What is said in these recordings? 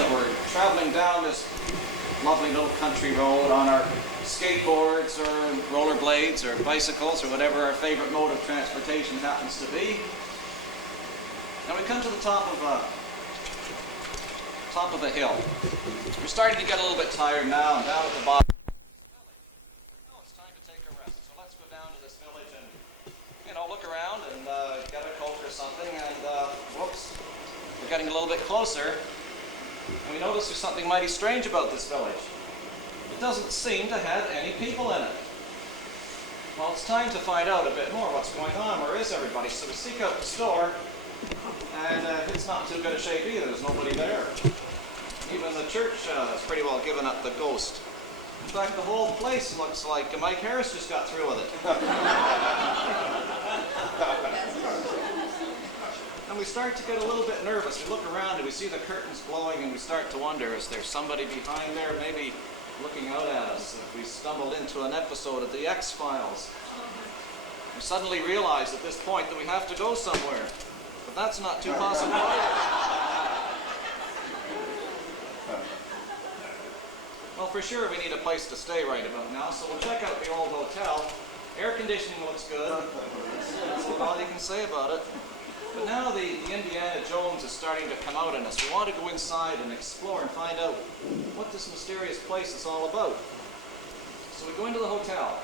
that we're traveling down this lovely little country road on our skateboards or rollerblades or bicycles or whatever our favorite mode of transportation happens to be. And we come to the top of a hill. We're starting to get a little bit tired now, and down at the bottom. Oh, it's time to take a rest. So let's go down to this village and, look around and get a Coke or something. And whoops, we're getting a little bit closer, and we notice there's something mighty strange about this village. It doesn't seem to have any people in it. Well, it's time to find out a bit more what's going on. Where is everybody? So we seek out the store, and it's not too good a shape either. There's nobody there. Even the church has pretty well given up the ghost. In fact, the whole place looks like Mike Harris just got through with it. And we start to get a little bit nervous. We look around and we see the curtains blowing, and we start to wonder, is there somebody behind there maybe looking out at us? If we stumbled into an episode of the X-Files. We suddenly realize at this point that we have to go somewhere. But that's not too possible. Well, for sure we need a place to stay right about now, so we'll check out the old hotel. Air conditioning looks good. That's all you can say about it. But now the Indiana Jones is starting to come out in us. We want to go inside and explore and find out what this mysterious place is all about. So we go into the hotel,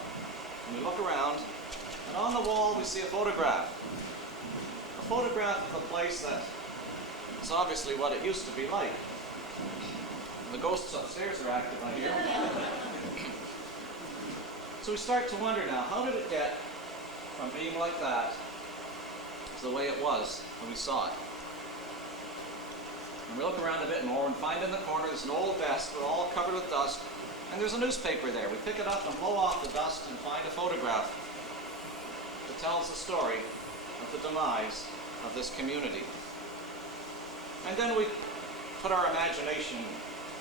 and we look around, and on the wall we see a photograph. A photograph of a place that is obviously what it used to be like. The ghosts upstairs are active, I hear. So we start to wonder now, how did it get from being like that to the way it was when we saw it? And we look around a bit more and find in the corner there's an old desk all covered with dust, and there's a newspaper there. We pick it up and blow off the dust and find a photograph that tells the story of the demise of this community. And then we put our imagination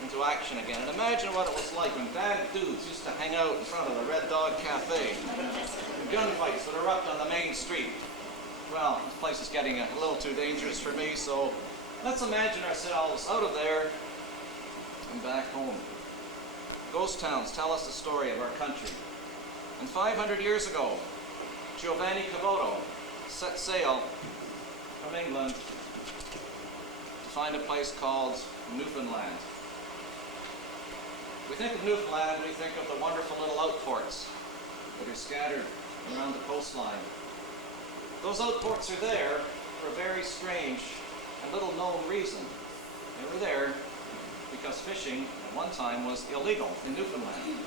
into action again, and imagine what it was like when bad dudes used to hang out in front of the Red Dog Cafe, and gunfights would erupt on the main street. Well, this place is getting a little too dangerous for me, so let's imagine ourselves out of there and back home. Ghost towns tell us the story of our country. And 500 years ago, Giovanni Caboto set sail from England to find a place called Newfoundland. We think of Newfoundland, we think of the wonderful little outports that are scattered around the coastline. Those outports are there for a very strange and little known reason. They were there because fishing at one time was illegal in Newfoundland.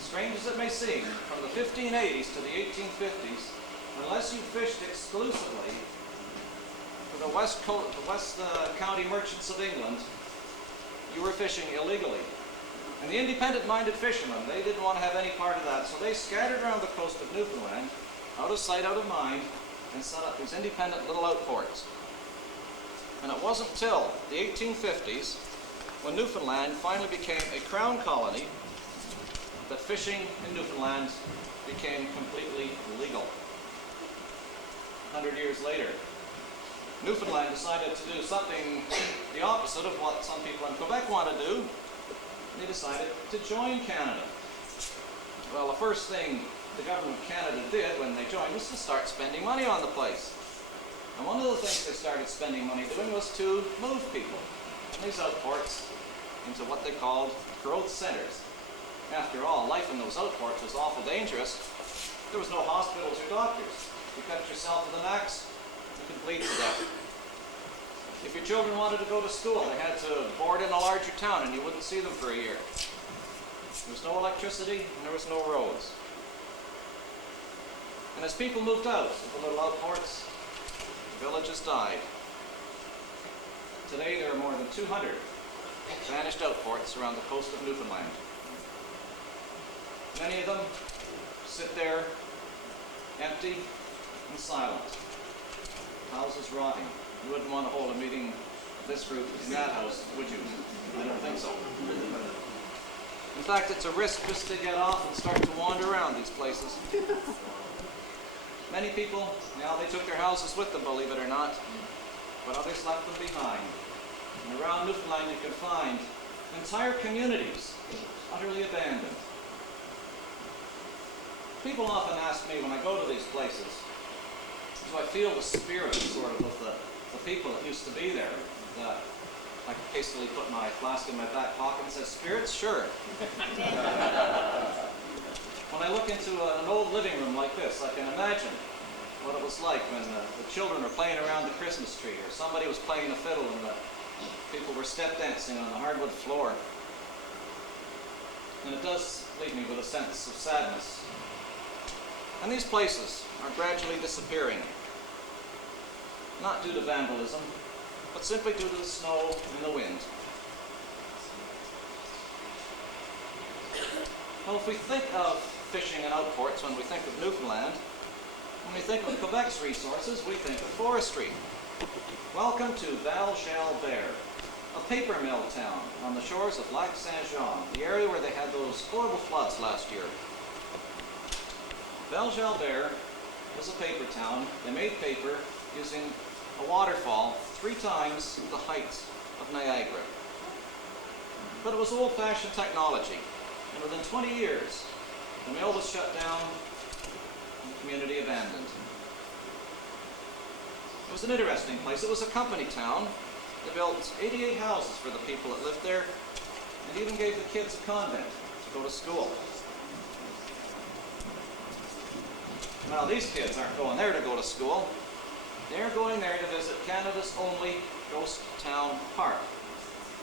Strange as it may seem, from the 1580s to the 1850s, unless you fished exclusively for the West County merchants of England, you were fishing illegally. And the independent-minded fishermen, they didn't want to have any part of that, so they scattered around the coast of Newfoundland, out of sight, out of mind, and set up these independent little outports. And it wasn't till the 1850s, when Newfoundland finally became a crown colony, that fishing in Newfoundland became completely legal. 100 years later, Newfoundland decided to do something the opposite of what some people in Quebec want to do. They decided to join Canada. Well, the first thing the government of Canada did when they joined was to start spending money on the place. And one of the things they started spending money doing was to move people from these outports into what they called growth centers. After all, life in those outports was awful dangerous. There was no hospitals or doctors. You cut yourself with an axe, you could bleed to death. If your children wanted to go to school, they had to board in a larger town and you wouldn't see them for a year. There was no electricity and there was no roads. And as people moved out of the little outports, the villages died. Today there are more than 200 vanished outports around the coast of Newfoundland. Many of them sit there empty and silent. Houses rotting. You wouldn't want to hold a meeting of this group in that house, would you? I don't think so. In fact, it's a risk just to get off and start to wander around these places. Many people, they took their houses with them, believe it or not, but others left them behind. And around Newfoundland you can find entire communities utterly abandoned. People often ask me when I go to these places, do I feel the spirit sort of the people that used to be there? And, I hastily put my flask in my back pocket and said, spirits? Sure. When I look into an old living room like this, I can imagine what it was like when the children were playing around the Christmas tree, or somebody was playing a fiddle and the people were step dancing on the hardwood floor. And it does leave me with a sense of sadness. And these places are gradually disappearing, not due to vandalism, but simply due to the snow and the wind. Well, if we think of fishing and outports when we think of Newfoundland, when we think of Quebec's resources, we think of forestry. Welcome to Val-Jalbert, a paper mill town on the shores of Lac Saint-Jean, the area where they had those horrible floods last year. Val-Jalbert was a paper town. They made paper using a waterfall 3 times the height of Niagara. But it was old-fashioned technology, and within 20 years, the mill was shut down and the community abandoned. It was an interesting place. It was a company town. They built 88 houses for the people that lived there, and even gave the kids a convent to go to school. Now, these kids aren't going there to go to school. They're going there to visit Canada's only ghost town park.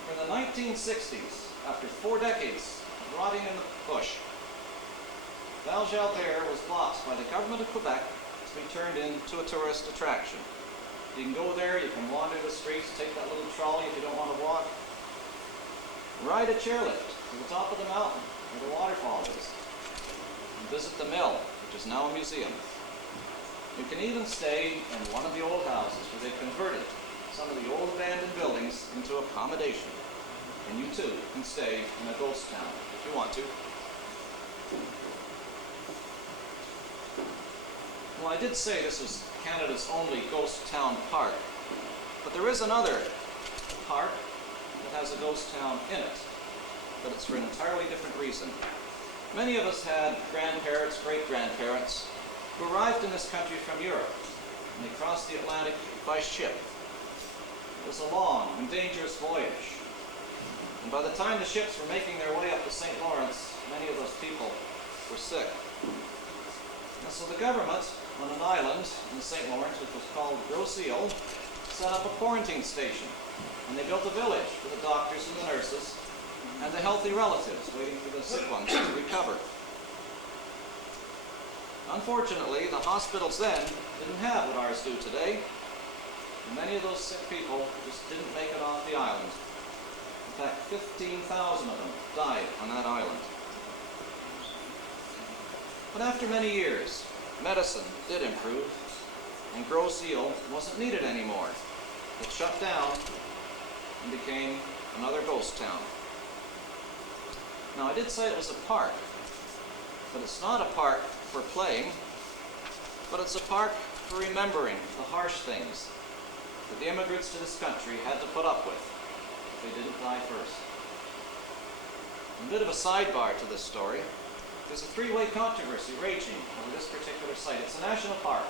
For the 1960s, after 4 decades of rotting in the bush, Val-Jalbert was bought by the government of Quebec to be turned into a tourist attraction. You can go there, you can wander the streets, take that little trolley if you don't want to walk, ride a chairlift to the top of the mountain where the waterfall is, and visit the mill, which is now a museum. You can even stay in one of the old houses where they've converted some of the old abandoned buildings into accommodation. And you too can stay in a ghost town if you want to. Well, I did say this was Canada's only ghost town park, but there is another park that has a ghost town in it, but it's for an entirely different reason. Many of us had grandparents, great-grandparents, who arrived in this country from Europe, and they crossed the Atlantic by ship. It was a long and dangerous voyage, and by the time the ships were making their way up the St. Lawrence, many of those people were sick. And so the government, on an island in the St. Lawrence, which was called Grosse Ile, set up a quarantine station, and they built a village for the doctors and the nurses, and the healthy relatives waiting for the sick ones to recover. Unfortunately, the hospitals then didn't have what ours do today, and many of those sick people just didn't make it off the island. In fact, 15,000 of them died on that island. But after many years, medicine did improve, and Grosse Ile wasn't needed anymore. It shut down and became another ghost town. Now, I did say it was a park, but it's not a park for playing, but it's a park for remembering the harsh things that the immigrants to this country had to put up with if they didn't die first. A bit of a sidebar to this story. There's a 3-way controversy raging over this particular site. It's a national park.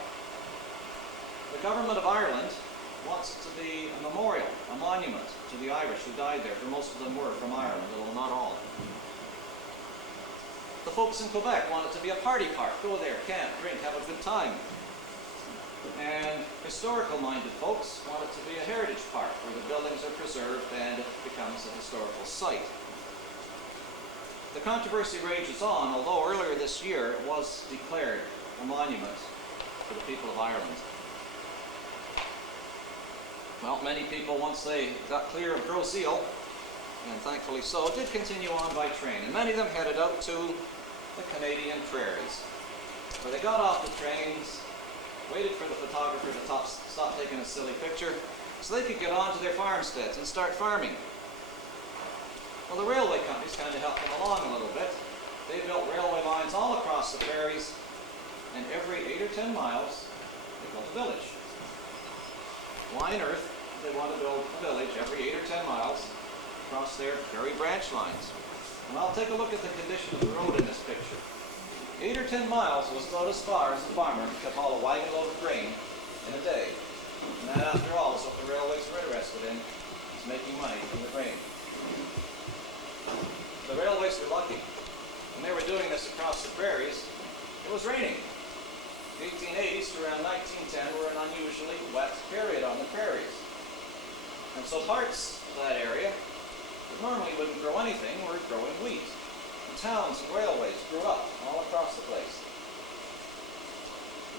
The government of Ireland wants it to be a memorial, a monument to the Irish who died there, for most of them were from Ireland, although not all. The folks in Quebec want it to be a party park. Go there, camp, drink, have a good time. And historical-minded folks want it to be a heritage park where the buildings are preserved and it becomes a historical site. The controversy rages on, although earlier this year it was declared a monument for the people of Ireland. Well, many people, once they got clear of Grosse Ile, and thankfully so, did continue on by train. And many of them headed out to the Canadian prairies, where they got off the trains, waited for the photographer to stop taking a silly picture, so they could get on to their farmsteads and start farming. Well, the railway companies kind of helped them along a little bit. They built railway lines all across the prairies, and every 8 or 10 miles, they built a village. Why on earth they want to build a village every 8 or 10 miles across their very branch lines. And I'll take a look at the condition of the road in this picture. 8 or 10 miles was about as far as the farmer could haul a wagon load of grain in a day. And that, after all, is what the railways were interested in, is making money from the grain. The railways were lucky. When they were doing this across the prairies, it was raining. The 1880s to around 1910 were an unusually wet period on the prairies. And so parts of that area that normally wouldn't grow anything were growing wheat. And towns and railways grew up all across the place.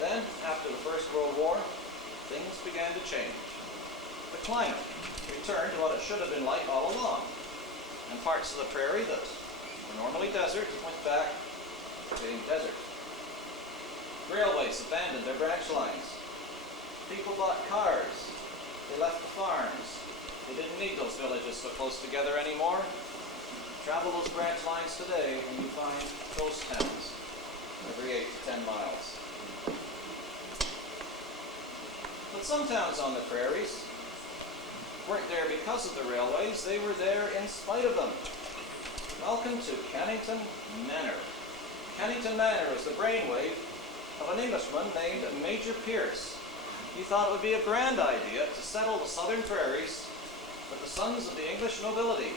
Then, after the First World War, things began to change. The climate returned to what it should have been like all along. And parts of the prairie that were normally desert went back to being desert. Railways abandoned their branch lines. People bought cars. They left the farms. They didn't need those villages so close together anymore. Travel those branch lines today and you find ghost towns every 8 to 10 miles. But some towns on the prairies weren't there because of the railways. They were there in spite of them. Welcome to Cannington Manor. Cannington Manor is the brainwave of an Englishman named Major Pierce. He thought it would be a grand idea to settle the southern prairies with the sons of the English nobility.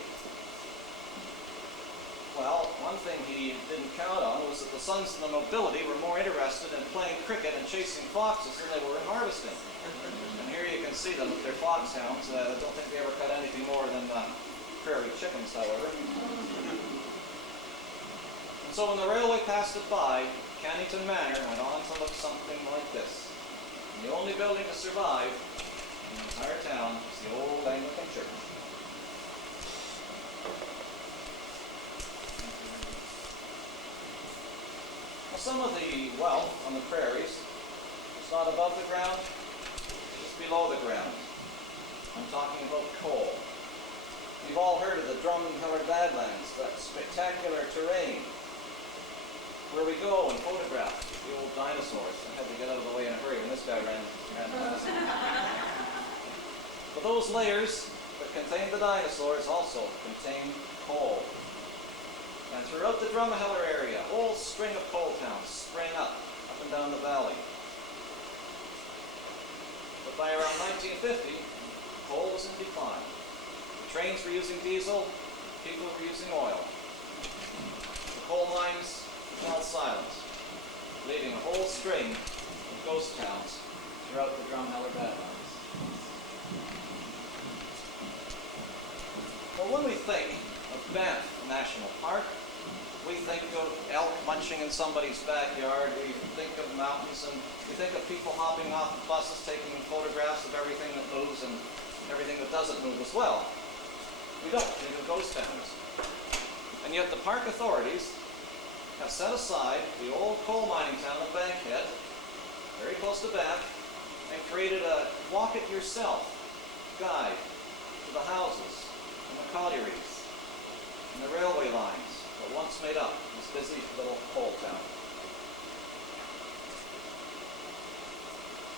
Well, one thing he didn't count on was that the sons of the nobility were more interested in playing cricket and chasing foxes than they were in harvesting. And here you can see them with their foxhounds. I don't think they ever cut anything more than prairie chickens, however. And so when the railway passed it by, Cannington Manor went on to look something like this. And the only building to survive in the entire town is the old Anglican church. Now, some of the wealth on the prairies is not above the ground, it's below the ground. I'm talking about coal. You've all heard of the Drumheller Badlands, that spectacular terrain where we go and photograph the old dinosaurs. I had to get out of the way in a hurry when this guy ran past. But those layers that contain the dinosaurs also contain coal. And throughout the Drumheller area, a whole string of coal towns sprang up and down the valley. But by around 1950, coal was in decline. The trains were using diesel, people were using oil. The coal mines fell silent, leaving a whole string of ghost towns throughout the Drumheller Badlands. Well, when we think of Banff National Park, we think of elk munching in somebody's backyard, we think of mountains, and we think of people hopping off of buses taking photographs of everything that moves and everything that doesn't move as well. We don't think of ghost towns. And yet the park authorities have set aside the old coal mining town of Bankhead, very close to Banff, and created a walk-it-yourself guide to the houses and the collieries and the railway lines that once made up this busy little coal town.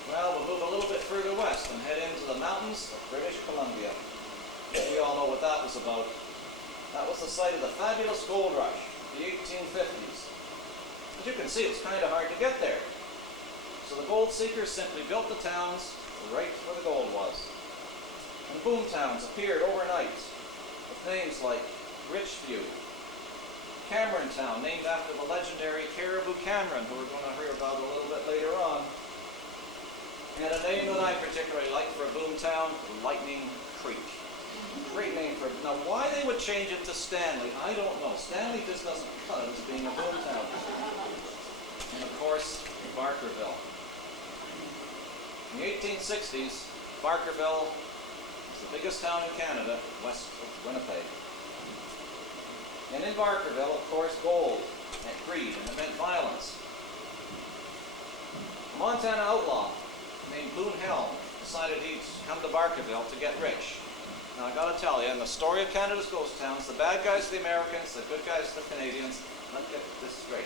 Well, we'll move a little bit further west and head into the mountains of British Columbia. We all know what that was about. That was the site of the fabulous gold rush, the 1850s. As you can see, it's kind of hard to get there. So the gold seekers simply built the towns right where the gold was. And boom towns appeared overnight with names like Richview, Cameron Town, named after the legendary Caribou Cameron, who we're going to hear about a little bit later on. And a name that I particularly like for a boom town, Lightning Creek. Great name for it. Now, why they would change it to Stanley, I don't know. Stanley just doesn't cut it as being a boom town. And of course, Barkerville. In the 1860s, Barkerville was the biggest town in Canada west of Winnipeg. And in Barkerville, of course, gold meant greed, and it meant violence. A Montana outlaw named Boone Helm decided he'd come to Barkerville to get rich. Now, I gotta tell you, in the story of Canada's ghost towns, the bad guys are the Americans, the good guys are the Canadians. Let's get this straight.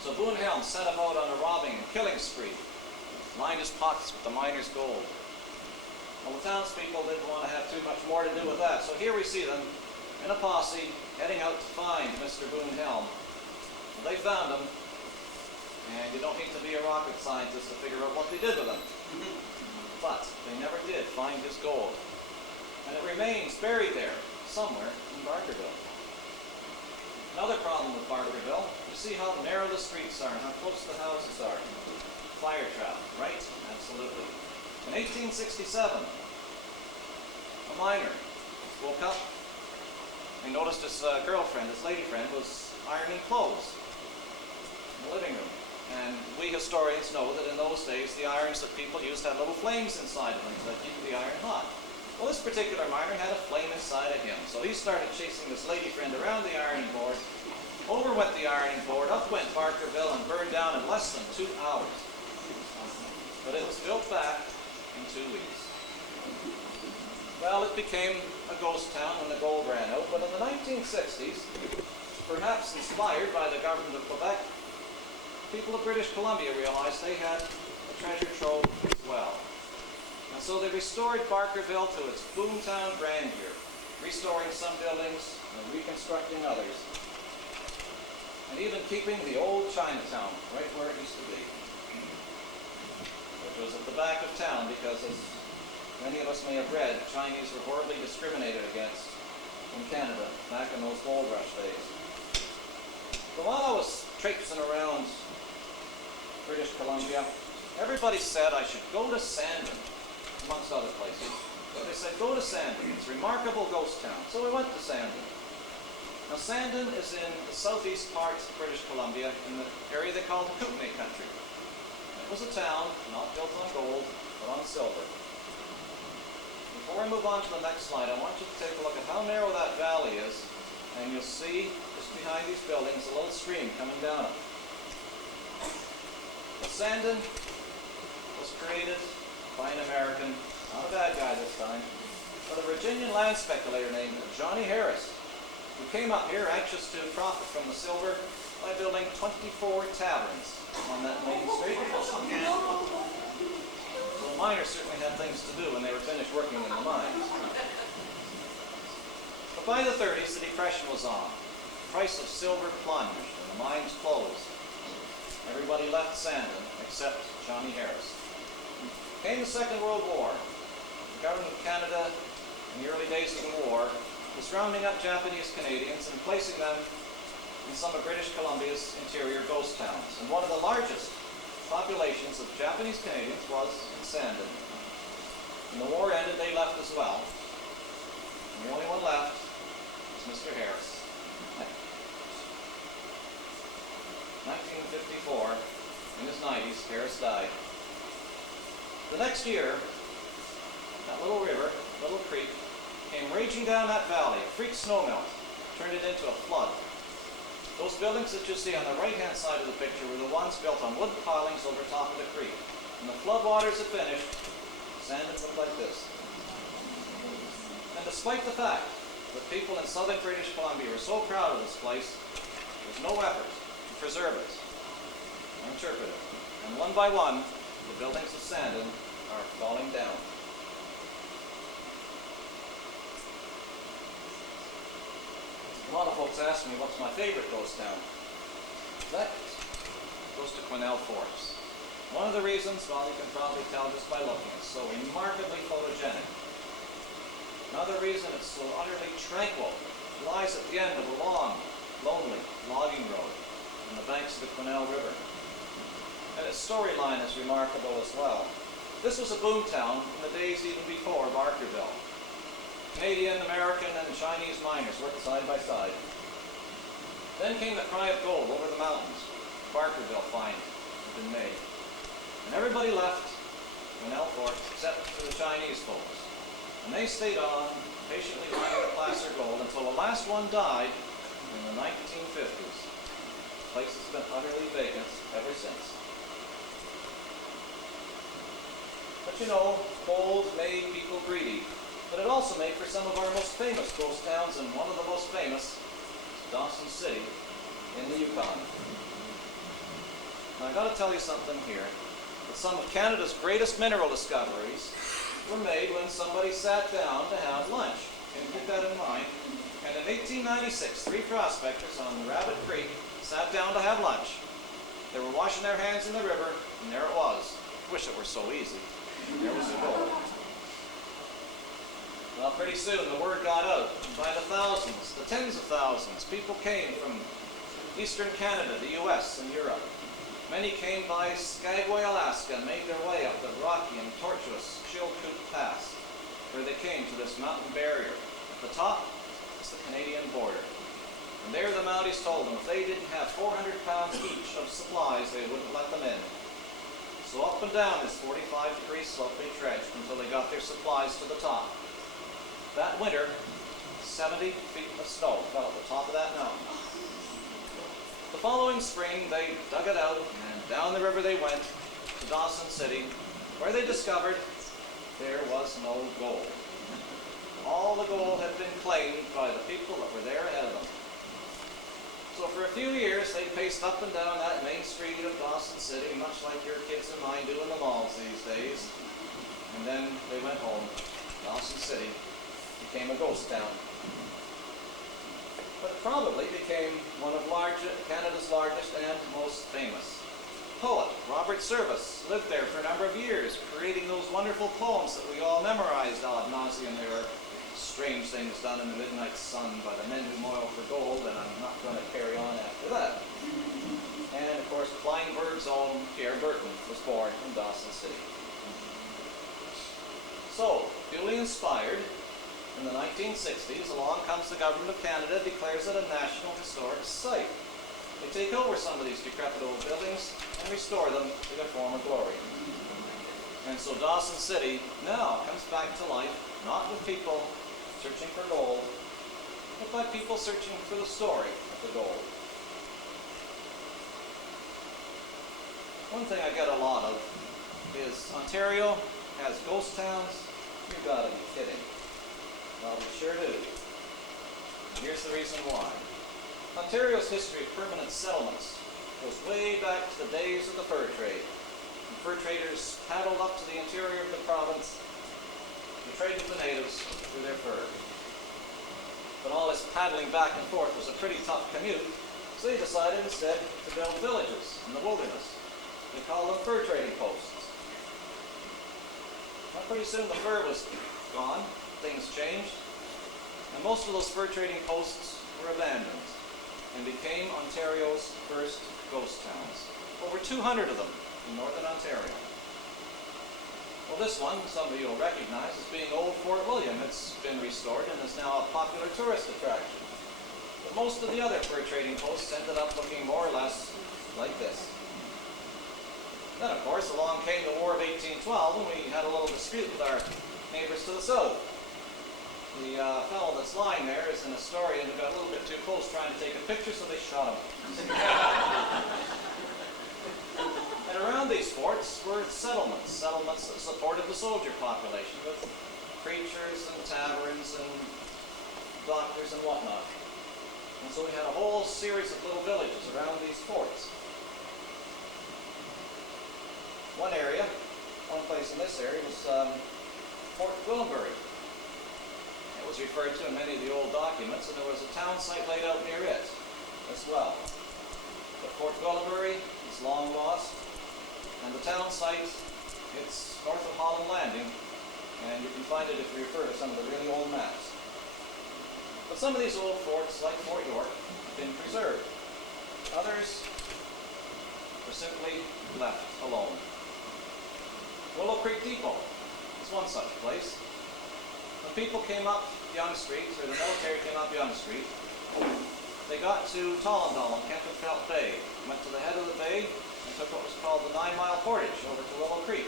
So Boone Helm set him out on a robbing and killing spree, lined his pockets with the miners' gold. Well, the townspeople didn't want to have too much more to do with that. So here we see them in a posse heading out to find Mr. Boone Helm. Well, they found him, and you don't need to be a rocket scientist to figure out what they did with him. But they never did find his gold. And it remains buried there, somewhere in Barkerville. Another problem with Barkerville, you see how narrow the streets are and how close the houses are. Fire trap, right? Absolutely. In 1867, a miner woke up and noticed his girlfriend, his lady friend, was ironing clothes in the living room. And we historians know that in those days, the irons that people used had little flames inside of them to keep the iron hot. Well, this particular miner had a flame inside of him, so he started chasing this lady friend around the ironing board. Over went the ironing board, up went Barkerville, and burned down in less than 2 hours. But it was built back in 2 weeks. Well, it became a ghost town when the gold ran out, but in the 1960s, perhaps inspired by the government of Quebec, people of British Columbia realized they had a treasure trove as well. And so they restored Barkerville to its boomtown grandeur, restoring some buildings and reconstructing others, and even keeping the old Chinatown right where it used to be, which was at the back of town because, as many of us may have read, Chinese were horribly discriminated against in Canada back in those gold rush days. But while I was traipsing around British Columbia, everybody said I should go to Sandon, amongst other places. So they said, go to Sandon. It's a remarkable ghost town. So we went to Sandon. Now, Sandon is in the southeast parts of British Columbia, in the area they call the Kootenay country. It was a town not built on gold, but on silver. Before I move on to the next slide, I want you to take a look at how narrow that valley is, and you'll see, just behind these buildings, a little stream coming down it. But Sandon was created by an American, not a bad guy this time, but a Virginian land speculator named Johnny Harris, who came up here anxious to profit from the silver by building 24 taverns on that main street. So the miners certainly had things to do when they were finished working in the mines. But by the 30s, the Depression was on. The price of silver plunged and the mines closed. Everybody left Sandon except Johnny Harris. Came the Second World War. The government of Canada, in the early days of the war, was rounding up Japanese Canadians and placing them in some of British Columbia's interior ghost towns. And one of the largest populations of Japanese Canadians was in Sandon. When the war ended, they left as well. And the only one left was Mr. Harris. 1954, in his 90s, Harris died. The next year, that little river, little creek, came raging down that valley. A freak snowmelt turned it into a flood. Those buildings that you see on the right-hand side of the picture were the ones built on wood pilings over top of the creek. When the floodwaters had finished, Sandon looked like this. And despite the fact that people in southern British Columbia were so proud of this place, there's no effort to preserve it or interpret it. And one by one, the buildings of Sandon are falling down. A lot of folks ask me what's my favorite ghost town. That goes to Quesnel Forks. One of the reasons, well, you can probably tell just by looking, it's so remarkably photogenic. Another reason it's so utterly tranquil. It lies at the end of a long, lonely logging road on the banks of the Quesnel River. And its storyline is remarkable as well. This was a boomtown in the days even before Barkerville. Canadian, American, and Chinese miners worked side by side. Then came the cry of gold over the mountains. Barkerville find had been made. And everybody left Quesnel Forks except for the Chinese folks. And they stayed on, patiently mining the placer gold until the last one died in the 1950s. The place has been utterly vacant ever since. But you know, gold made people greedy. But it also made for some of our most famous ghost towns, and one of the most famous is Dawson City in the Yukon. Now I've got to tell you something here, that some of Canada's greatest mineral discoveries were made when somebody sat down to have lunch. Can you keep that in mind? And in 1896, 3 prospectors on Rabbit Creek sat down to have lunch. They were washing their hands in the river, and there it was. Wish it were so easy. There was the gold. Well, pretty soon the word got out. By the thousands, the tens of thousands, people came from eastern Canada, the U.S., and Europe. Many came by Skagway, Alaska, and made their way up the rocky and tortuous Chilkoot Pass, where they came to this mountain barrier. At the top is the Canadian border. And there the Mounties told them if they didn't have 400 pounds each of supplies, they wouldn't let them in. So up and down this 45-degree slope they trudged until they got their supplies to the top. That winter, 70 feet of snow fell at the top of that mountain. The following spring, they dug it out, and down the river they went to Dawson City, where they discovered there was no gold. All the gold had been claimed by the people that were there ahead of them. So for a few years, they paced up and down that main street of Dawson City, much like your kids and mine do in the malls these days. And then they went home. Dawson City became a ghost town. But it probably became one of Canada's largest and most famous. Poet Robert Service lived there for a number of years, creating those wonderful poems that we all memorized ad nauseum. They were strange things done in the midnight sun by the men who moil for gold, and I'm not going to carry on after that. And of course, Kleinberg's own Pierre Burton was born in Dawson City. So, duly inspired, in the 1960s, along comes the Government of Canada, declares it a National Historic Site. They take over some of these decrepit old buildings and restore them to their former glory. And so Dawson City now comes back to life, not with people searching for gold, but by people searching for the story of the gold. One thing I get a lot of is Ontario has ghost towns. You gotta be kidding. Well, we sure do. And here's the reason why. Ontario's history of permanent settlements goes way back to the days of the fur trade. When fur traders paddled up to the interior of the province to trade with the natives for their fur. But all this paddling back and forth was a pretty tough commute, so they decided instead to build villages in the wilderness. They called them fur trading posts. Well, pretty soon the fur was gone. Things changed, and most of those fur trading posts were abandoned and became Ontario's first ghost towns. Over 200 of them in northern Ontario. Well, this one, some of you will recognize as being Old Fort William. It's been restored and is now a popular tourist attraction. But most of the other fur trading posts ended up looking more or less like this. Then, of course, along came the War of 1812, and we had a little dispute with our neighbors to the south. The fellow that's lying there is an historian who got a little bit too close trying to take a picture, so they shot him. And around these forts were settlements that supported the soldier population with preachers and taverns and doctors and whatnot. And so we had a whole series of little villages around these forts. One place in this area was Fort Gwillimbury. It was referred to in many of the old documents, and there was a town site laid out near it as well. But Fort Gwillimbury is long lost, and the town site, it's north of Holland Landing, and you can find it if you refer to some of the really old maps. But some of these old forts, like Fort York, have been preserved. Others were simply left alone. Willow Creek Depot is one such place. When people came up Yonge Street, or the military came up Yonge Street, they got to Tollendal on Kempenfelt Bay, went to the head of the bay, and took what was called the 9-mile portage over to Willow Creek,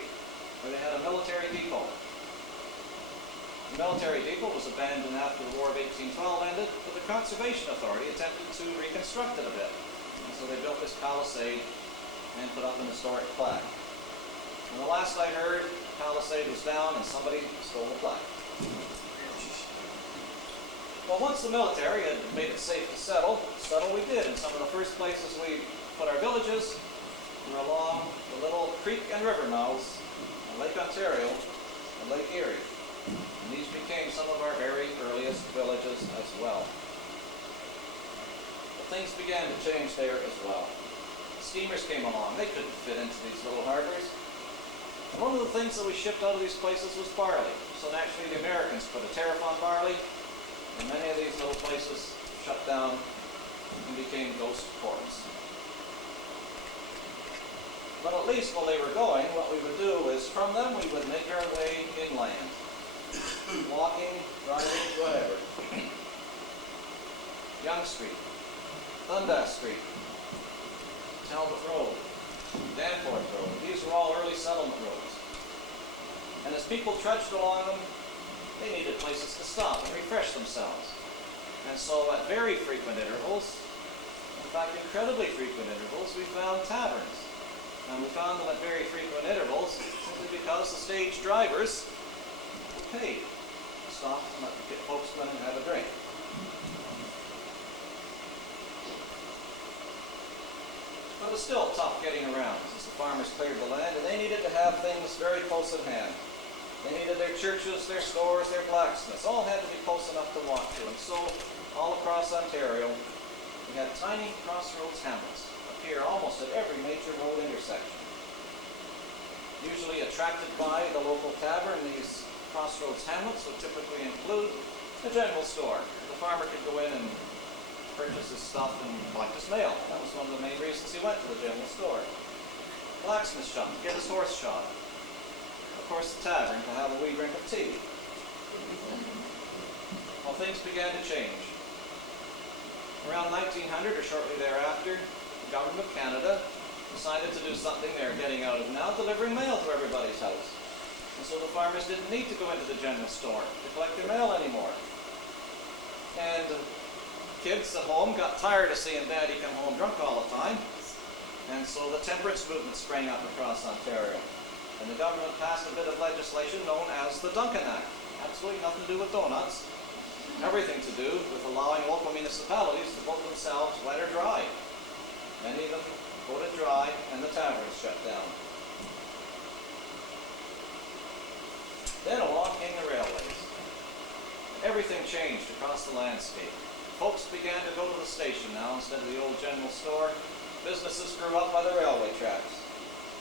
where they had a military depot. The military depot was abandoned after the War of 1812 ended, but the Conservation Authority attempted to reconstruct it a bit. And so they built this palisade and put up an historic plaque. And the last I heard, the palisade was down and somebody stole the plaque. Well, once the military had made it safe to settle we did. And some of the first places we put our villages were along the little creek and river mouths on Lake Ontario and Lake Erie. And these became some of our very earliest villages as well. But things began to change there as well. Steamers came along. They couldn't fit into these little harbors. And one of the things that we shipped out of these places was barley. So naturally the Americans put a tariff on barley, and many of these little places shut down and became ghost ports. But at least while they were going, what we would do is from them we would make our way inland. Walking, driving, whatever. Yonge Street, Dundas Street, Talbot Road, Danforth Road. These were all early settlement roads. And as people trudged along them, they needed places to stop and refresh themselves. And so at very frequent intervals, in fact incredibly frequent intervals, we found taverns. And we found them at very frequent intervals simply because the stage drivers were paid to stop and let the folks come in and have a drink. But it was still tough getting around as the farmers cleared the land, and they needed to have things very close at hand. They needed their churches, their stores, their blacksmiths, all had to be close enough to walk to. And so all across Ontario, we had tiny crossroads hamlets appear almost at every major road intersection. Usually attracted by the local tavern, these crossroads hamlets would typically include a general store. The farmer could go in and purchase his stuff and collect his mail. That was one of the main reasons he went to the general store. Blacksmith shop to get his horse shod. Of course, the tavern to have a wee drink of tea. Well, things began to change. Around 1900 or shortly thereafter, the government of Canada decided to do something they're getting out of now, delivering mail to everybody's house. And so the farmers didn't need to go into the general store to collect their mail anymore. And kids at home got tired of seeing Daddy come home drunk all the time. And so the temperance movement sprang up across Ontario. And the government passed a bit of legislation known as the Duncan Act. Absolutely nothing to do with donuts. Everything to do with allowing local municipalities to vote themselves wet or dry. Many of them voted dry, and the taverns shut down. Then along came the railways. Everything changed across the landscape. Folks began to go to the station now instead of the old general store. Businesses grew up by the railway tracks.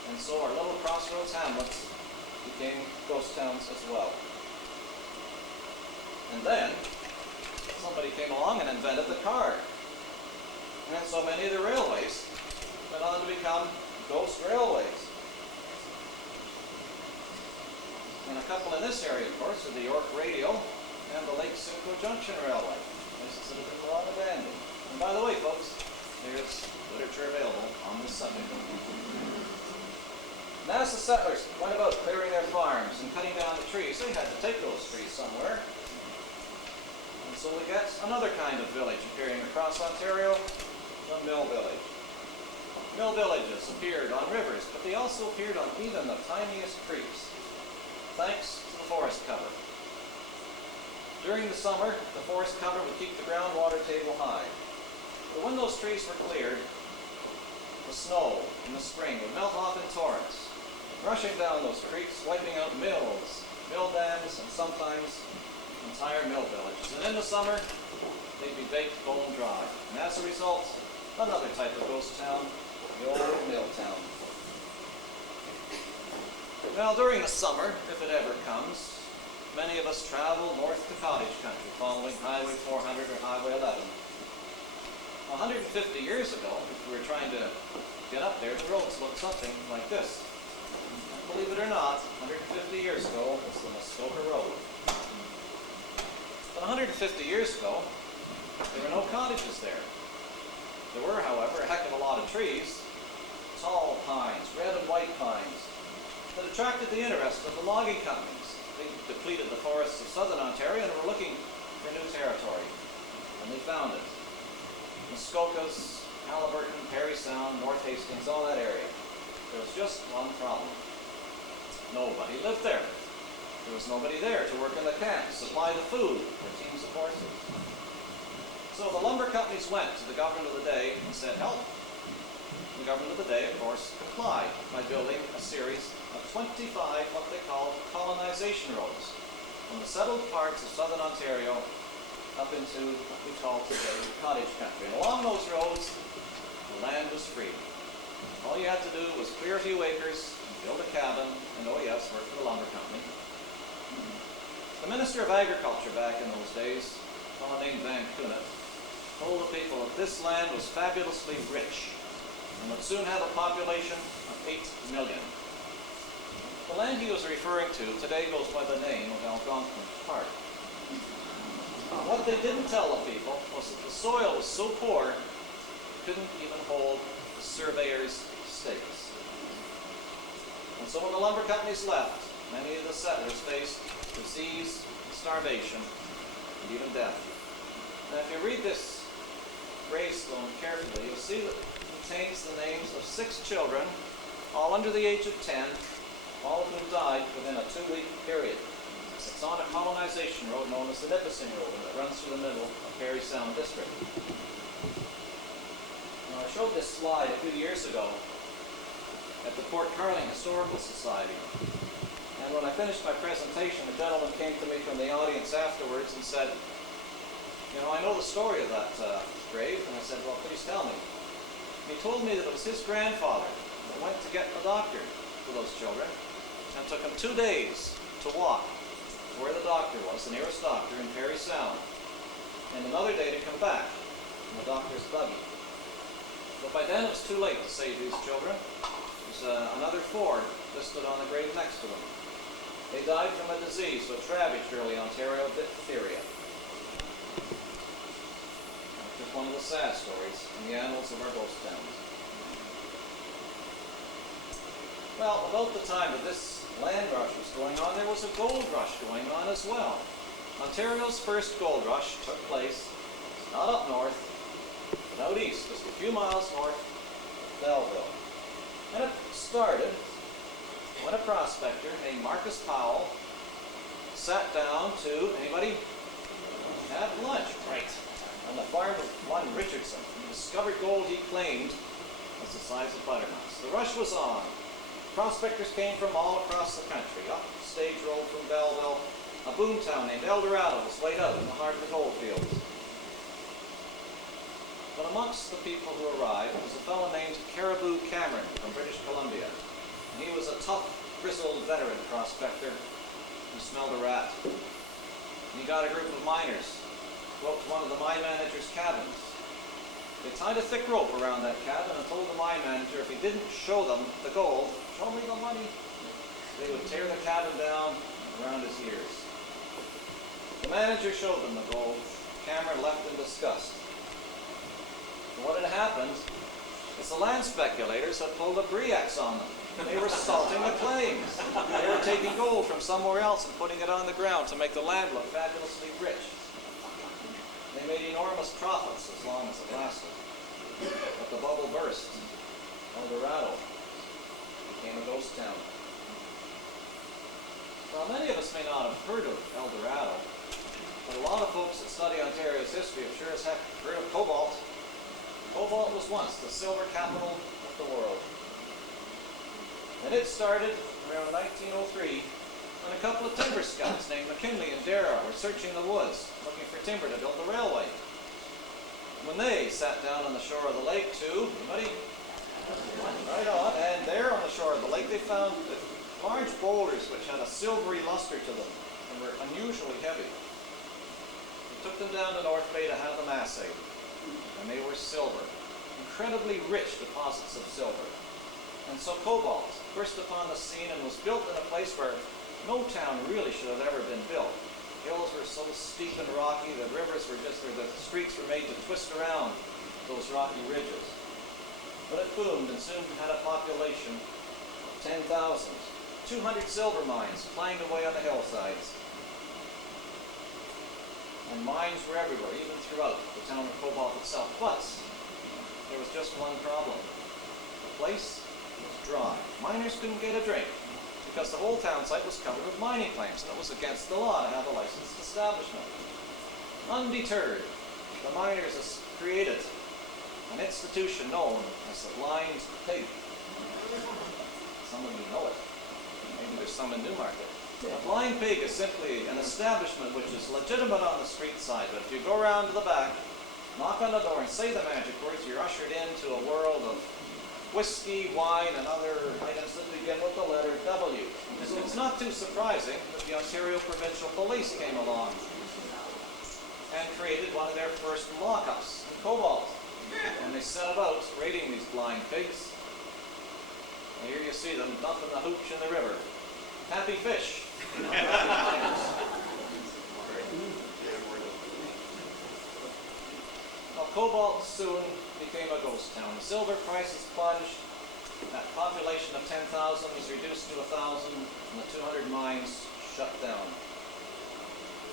And so our little crossroads hamlets became ghost towns as well. And then somebody came along and invented the car. And so many of the railways went on to become ghost railways. And a couple in this area, of course, are the York Radio and the Lake Simcoe Junction Railway. Places that have been long abandoned. And by the way, folks, there's literature available on this subject. And as the settlers went about clearing their farms and cutting down the trees, they had to take those trees somewhere. And so we get another kind of village appearing across Ontario, the mill village. Mill villages appeared on rivers, but they also appeared on even the tiniest creeks, thanks to the forest cover. During the summer, the forest cover would keep the groundwater table high. But when those trees were cleared, the snow in the spring would melt off in torrents, rushing down those creeks, wiping out mills, mill dams, and sometimes entire mill villages. And in the summer, they'd be baked bone dry. And as a result, another type of ghost town, the old mill town. Now, during the summer, if it ever comes, many of us travel north to cottage country, following Highway 400 or Highway 11. 150 years ago, if we were trying to get up there, the roads looked something like this. Believe it or not, 150 years ago was the Muskoka Road. But 150 years ago, there were no cottages there. There were, however, a heck of a lot of trees, tall pines, red and white pines, that attracted the interest of the logging companies. They depleted the forests of southern Ontario and were looking for new territory. And they found it. Muskokas, Haliburton, Parry Sound, North Hastings, all that area. There was just one problem. Nobody lived there. There was nobody there to work in the camps, supply the food for teams of horses. So the lumber companies went to the government of the day and said, help. The government of the day, of course, complied by building a series of 25 what they called colonization roads from the settled parts of southern Ontario up into what we call today cottage country. And along those roads, the land was free. All you had to do was clear a few acres, build a cabin, and oh yes, work for the lumber company. The Minister of Agriculture back in those days, a fellow named Van Kunet, told the people that this land was fabulously rich and would soon have a population of 8 million. The land he was referring to today goes by the name of Algonquin Park. What they didn't tell the people was that the soil was so poor it couldn't even hold the surveyor's stakes. And so when the lumber companies left, many of the settlers faced disease, starvation, and even death. Now if you read this gravestone carefully, you'll see that it contains the names of 6 children, all under the age of 10, all of whom died within a 2-week period. It's on a colonization road known as the Nipissing Road, and it runs through the middle of Parry Sound District. Now I showed this slide a few years ago at the Port Carling Historical Society. And when I finished my presentation, a gentleman came to me from the audience afterwards and said, you know, I know the story of that grave. And I said, well, please tell me. He told me that it was his grandfather that went to get a doctor for those children, and it took him 2 days to walk to where the doctor was, the nearest doctor in Parry Sound, and another day to come back in the doctor's buggy. But by then it was too late to save these children. There's another 4 listed on the grave next to them. They died from a disease which ravaged early Ontario, diphtheria. Just one of the sad stories in the annals of our ghost towns. Well, about the time that this land rush was going on, there was a gold rush going on as well. Ontario's first gold rush took place not up north, but out east, just a few miles north of Belleville. And it started when a prospector named Marcus Powell sat down to, anybody, have lunch, right, on the farm of one Richardson. He discovered gold he claimed was the size of butternuts. The rush was on. Prospectors came from all across the country, up the stage road from Belleville. A boomtown named El Dorado was laid out in the heart of the gold fields. But amongst the people who arrived was a fellow named Caribou Cameron from British Columbia. And he was a tough, grizzled veteran prospector who smelled a rat. And he got a group of miners to go up to one of the mine manager's cabins. They tied a thick rope around that cabin and told the mine manager if he didn't show them the gold, show me the money, they would tear the cabin down around his ears. The manager showed them the gold. Cameron left in disgust. And what had happened is the land speculators had pulled a Briax on them. They were salting the claims. They were taking gold from somewhere else and putting it on the ground to make the land look fabulously rich. They made enormous profits as long as it lasted. But the bubble burst. El Dorado became a ghost town. Well, many of us may not have heard of El Dorado, but a lot of folks that study Ontario's history have sure as heck heard of cobalt. Cobalt was once the silver capital of the world. And it started around 1903 when a couple of timber scouts named McKinley and Darragh were searching the woods, looking for timber to build the railway. When they sat down on the shore of the lake too, anybody? Right on, and there on the shore of the lake they found large boulders which had a silvery luster to them and were unusually heavy. They took them down to North Bay to have them assayed, and they were silver, incredibly rich deposits of silver. And so cobalt burst upon the scene and was built in a place where no town really should have ever been built. Hills were so steep and rocky, the rivers were just, or the streets were made to twist around those rocky ridges. But it boomed and soon had a population of 10,000. 200 silver mines clanged away on the hillsides. And mines were everywhere, even throughout the town of Cobalt itself. But there was just one problem. The place was dry. Miners couldn't get a drink because the whole town site was covered with mining claims, and it was against the law to have a licensed establishment. Undeterred, the miners created an institution known as the Blind Pig. Some of you know it. Maybe there's some in Newmarket. A blind pig is simply an establishment which is legitimate on the street side, but if you go around to the back, knock on the door and say the magic words, you're ushered into a world of whiskey, wine, and other items that begin with the letter W. It's not too surprising that the Ontario Provincial Police came along and created one of their first lockups in Cobalt. And they set about raiding these blind pigs. And here you see them dumping the hooch in the river. Happy fish. Well, Cobalt soon became a ghost town. The silver prices plunged. That population of 10,000 was reduced to 1,000, and the 200 mines shut down.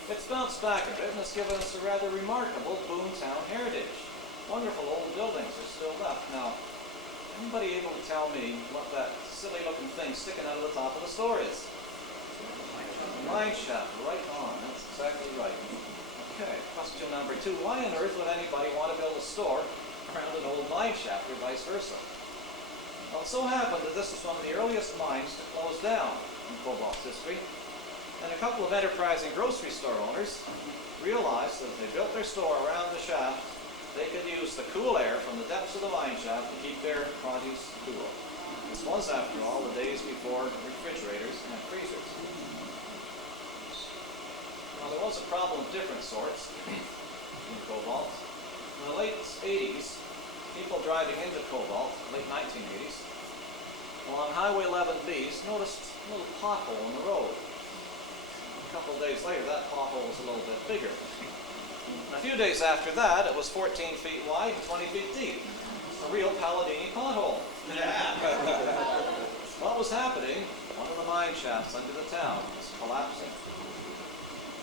It's bounced back a bit and has given us a rather remarkable boomtown heritage. Wonderful old buildings are still left. Now, anybody able to tell me what that silly looking thing sticking out of the top of the store is? Mine shaft, right on. That's exactly right. Okay, question number 2. Why on earth would anybody want to build a store around an old mine shaft or vice versa? Well, it so happened that this was one of the earliest mines to close down in Cobalt's history, and a couple of enterprising grocery store owners realized that if they built their store around the shaft, they could use the cool air from the depths of the mine shaft to keep their produce cool. This was, after all, the days before refrigerators and freezers. Now, there was a problem of different sorts in Cobalt. In the late 80s, people driving into Cobalt, late 1980s, along Highway 11B noticed a little pothole in the road. A couple of days later, that pothole was a little bit bigger. And a few days after that, it was 14 feet wide and 20 feet deep. A real Palladini pothole. What was happening? One of the mine shafts under the town was collapsing.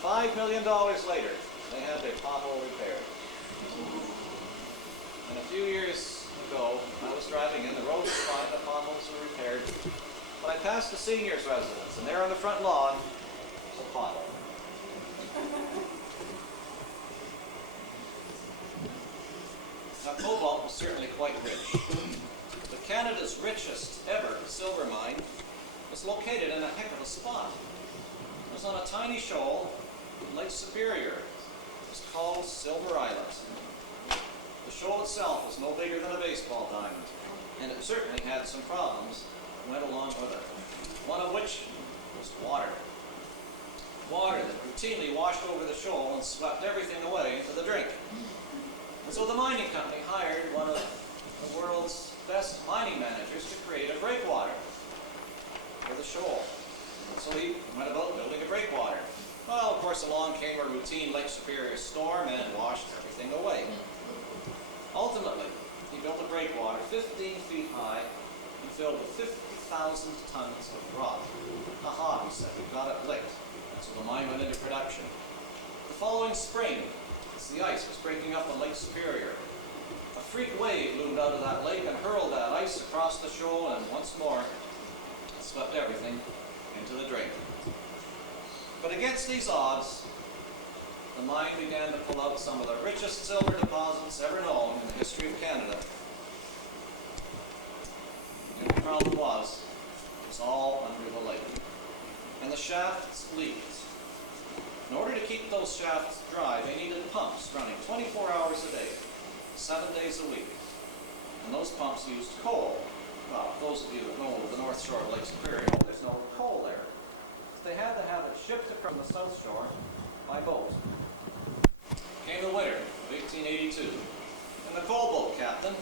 $5 million later, they had their pothole repaired. And a few years ago, I was driving in, the road was fine, the potholes were repaired. But I passed the seniors' residence, and there on the front lawn was a pothole. Now, Cobalt was certainly quite rich. But Canada's richest ever silver mine was located in a heck of a spot. It was on a tiny shoal in Lake Superior. It was called Silver Island. The shoal itself was no bigger than a baseball diamond, and it certainly had some problems that went along with it. One of which was water. Water that routinely washed over the shoal and swept everything away into the drink. And so the mining company hired one of the world's best mining managers to create a breakwater for the shoal. And so he went about building a breakwater. Well, of course, along came a routine Lake Superior storm and washed everything away. Ultimately, he built a breakwater 15 feet high and filled with 50,000 tons of rock. Aha, he said, we've got it licked. And so the mine went into production. The following spring, as the ice was breaking up on Lake Superior, a freak wave loomed out of that lake and hurled that ice across the shoal, and once more swept everything into the drink. But against these odds, the mine began to pull out some of the richest silver deposits ever known in the history of Canada. And the problem was, it was all under the lake. And the shafts leaked. In order to keep those shafts dry, they needed pumps running 24 hours a day, 7 days a week. And those pumps used coal. Well, those of you that know the North Shore of Lake Superior, there's no coal there. They had to have it shipped across the South Shore by boat. Came the winter of 1882, and the coal boat captain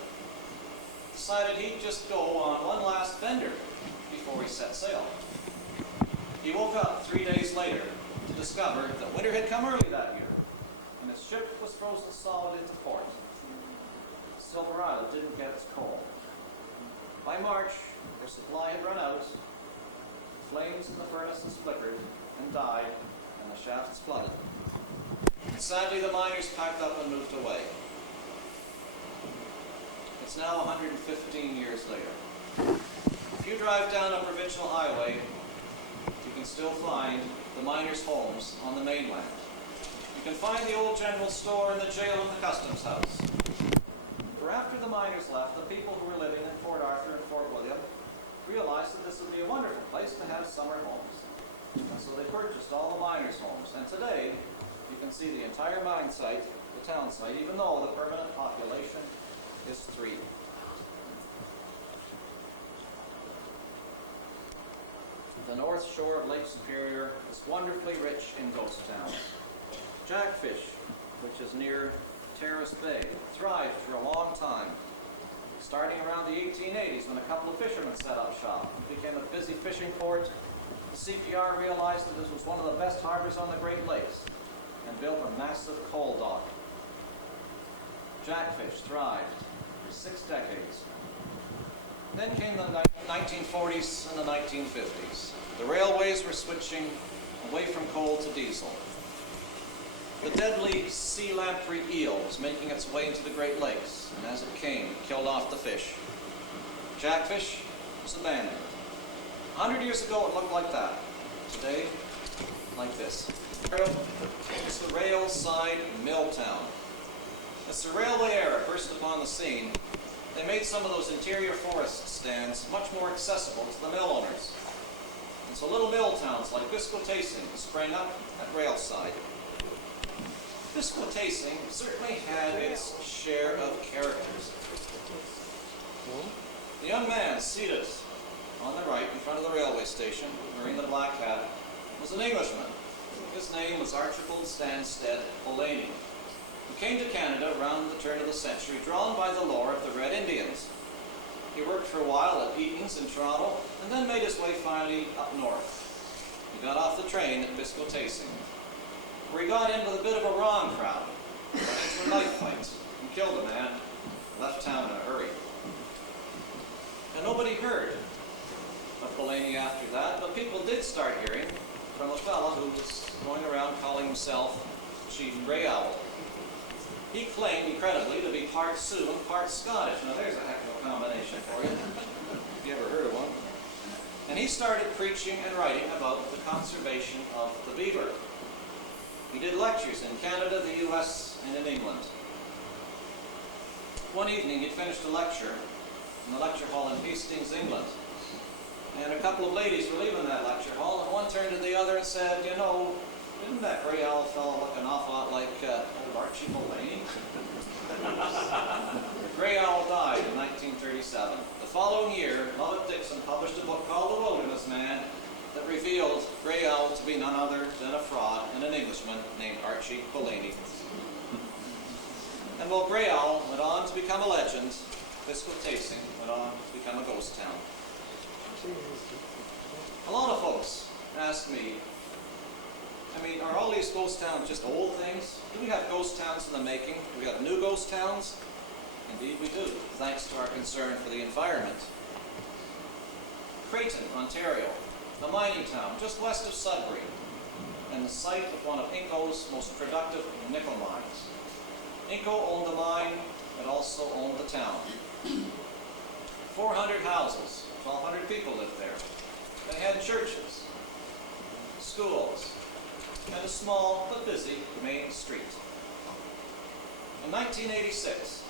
decided he'd just go on one last bender before he set sail. He woke up 3 days later to discover that winter had come early that year, and his ship was frozen solid into port. Silver Island didn't get its coal. By March, their supply had run out, flames in the furnaces flickered and died, and the shafts flooded. And sadly, the miners packed up and moved away. It's now 115 years later. If you drive down a provincial highway, you can still find the miners' homes on the mainland. You can find the old general store and the jail and the customs house. For after the mine And today, you can see the entire mine site, the town site, even though the permanent population is 3. The north shore of Lake Superior is wonderfully rich in ghost towns. Jackfish, which is near Terrace Bay, thrived for a long time. Starting around the 1880s, when a couple of fishermen set up shop, it became a busy fishing port. The CPR realized that this was one of the best harbors on the Great Lakes and built a massive coal dock. Jackfish thrived for 6 decades. Then came the 1940s and the 1950s. The railways were switching away from coal to diesel. The deadly sea lamprey eel was making its way into the Great Lakes, and as it came, it killed off the fish. Jackfish was abandoned. 100 years ago, it looked like that. Today, like this. It's the rail-side mill town. As the railway era burst upon the scene, they made some of those interior forest stands much more accessible to the mill owners. And so little mill towns like Biscotasing sprang up at railside. Biscotasing certainly had its share of characters. The young man seated on the right in front of the railway station, wearing the black hat, was an Englishman. His name was Archibald Stanstead Olaney, who came to Canada around the turn of the century, drawn by the lore of the Red Indians. He worked for a while at Eaton's in Toronto, and then made his way finally up north. He got off the train at Biscotasing, where he got in with a bit of a wrong crowd, got into a knife fight, and killed a man, and left town in a hurry. And nobody heard of Delaney after that, but people did start hearing from a fellow who was going around calling himself Chief Grey Owl. He claimed, incredibly, to be part Sioux and part Scottish. Now there's a heck of a combination for you, if you ever heard of one. And he started preaching and writing about the conservation of the beaver. He did lectures in Canada, the US, and in England. One evening he finished a lecture in the lecture hall in Hastings, England. And a couple of ladies were leaving that lecture hall, and one turned to the other and said, you know, didn't that Grey Owl fellow look an awful lot like old Archie Mullaney? Grey Owl died in 1937. The following year, Lovett Dixon published a book called The Wilderness Man that revealed Grey Owl to be none other than a fraud and an Englishman named Archie Mullaney. And while Grey Owl went on to become a legend, Biscotasing went on to become a ghost town. A lot of folks ask me, are all these ghost towns just old things? Do we have ghost towns in the making? Do we have new ghost towns? Indeed we do, thanks to our concern for the environment. Creighton, Ontario, the mining town just west of Sudbury, and the site of one of Inco's most productive nickel mines. Inco owned the mine, but also owned the town. 400 houses, 1,200 people lived there. They had churches, schools, and a small but busy main street. In 1986,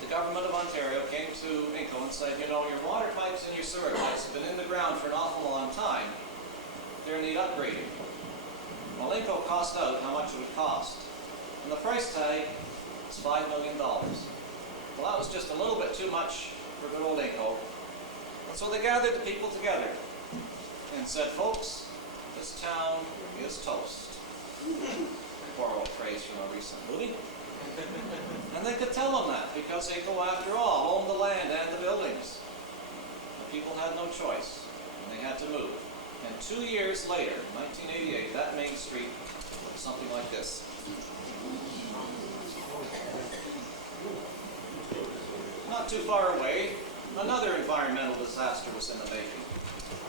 the government of Ontario came to Inco and said, you know, your water pipes and your sewer pipes have been in the ground for an awful long time. They're in need upgrading. Well, Inco cost out how much it would cost, and the price tag was $5 million. Well, that was just a little bit too much for good old Inco. And so they gathered the people together and said, folks, this town is toast. Borrow a phrase from a recent movie. And they could tell them that because Inco, after all, owned the land and the buildings. The people had no choice, and they had to move. And 2 years later, 1988, that main street looked something like this. Not too far away, another environmental disaster was in the making.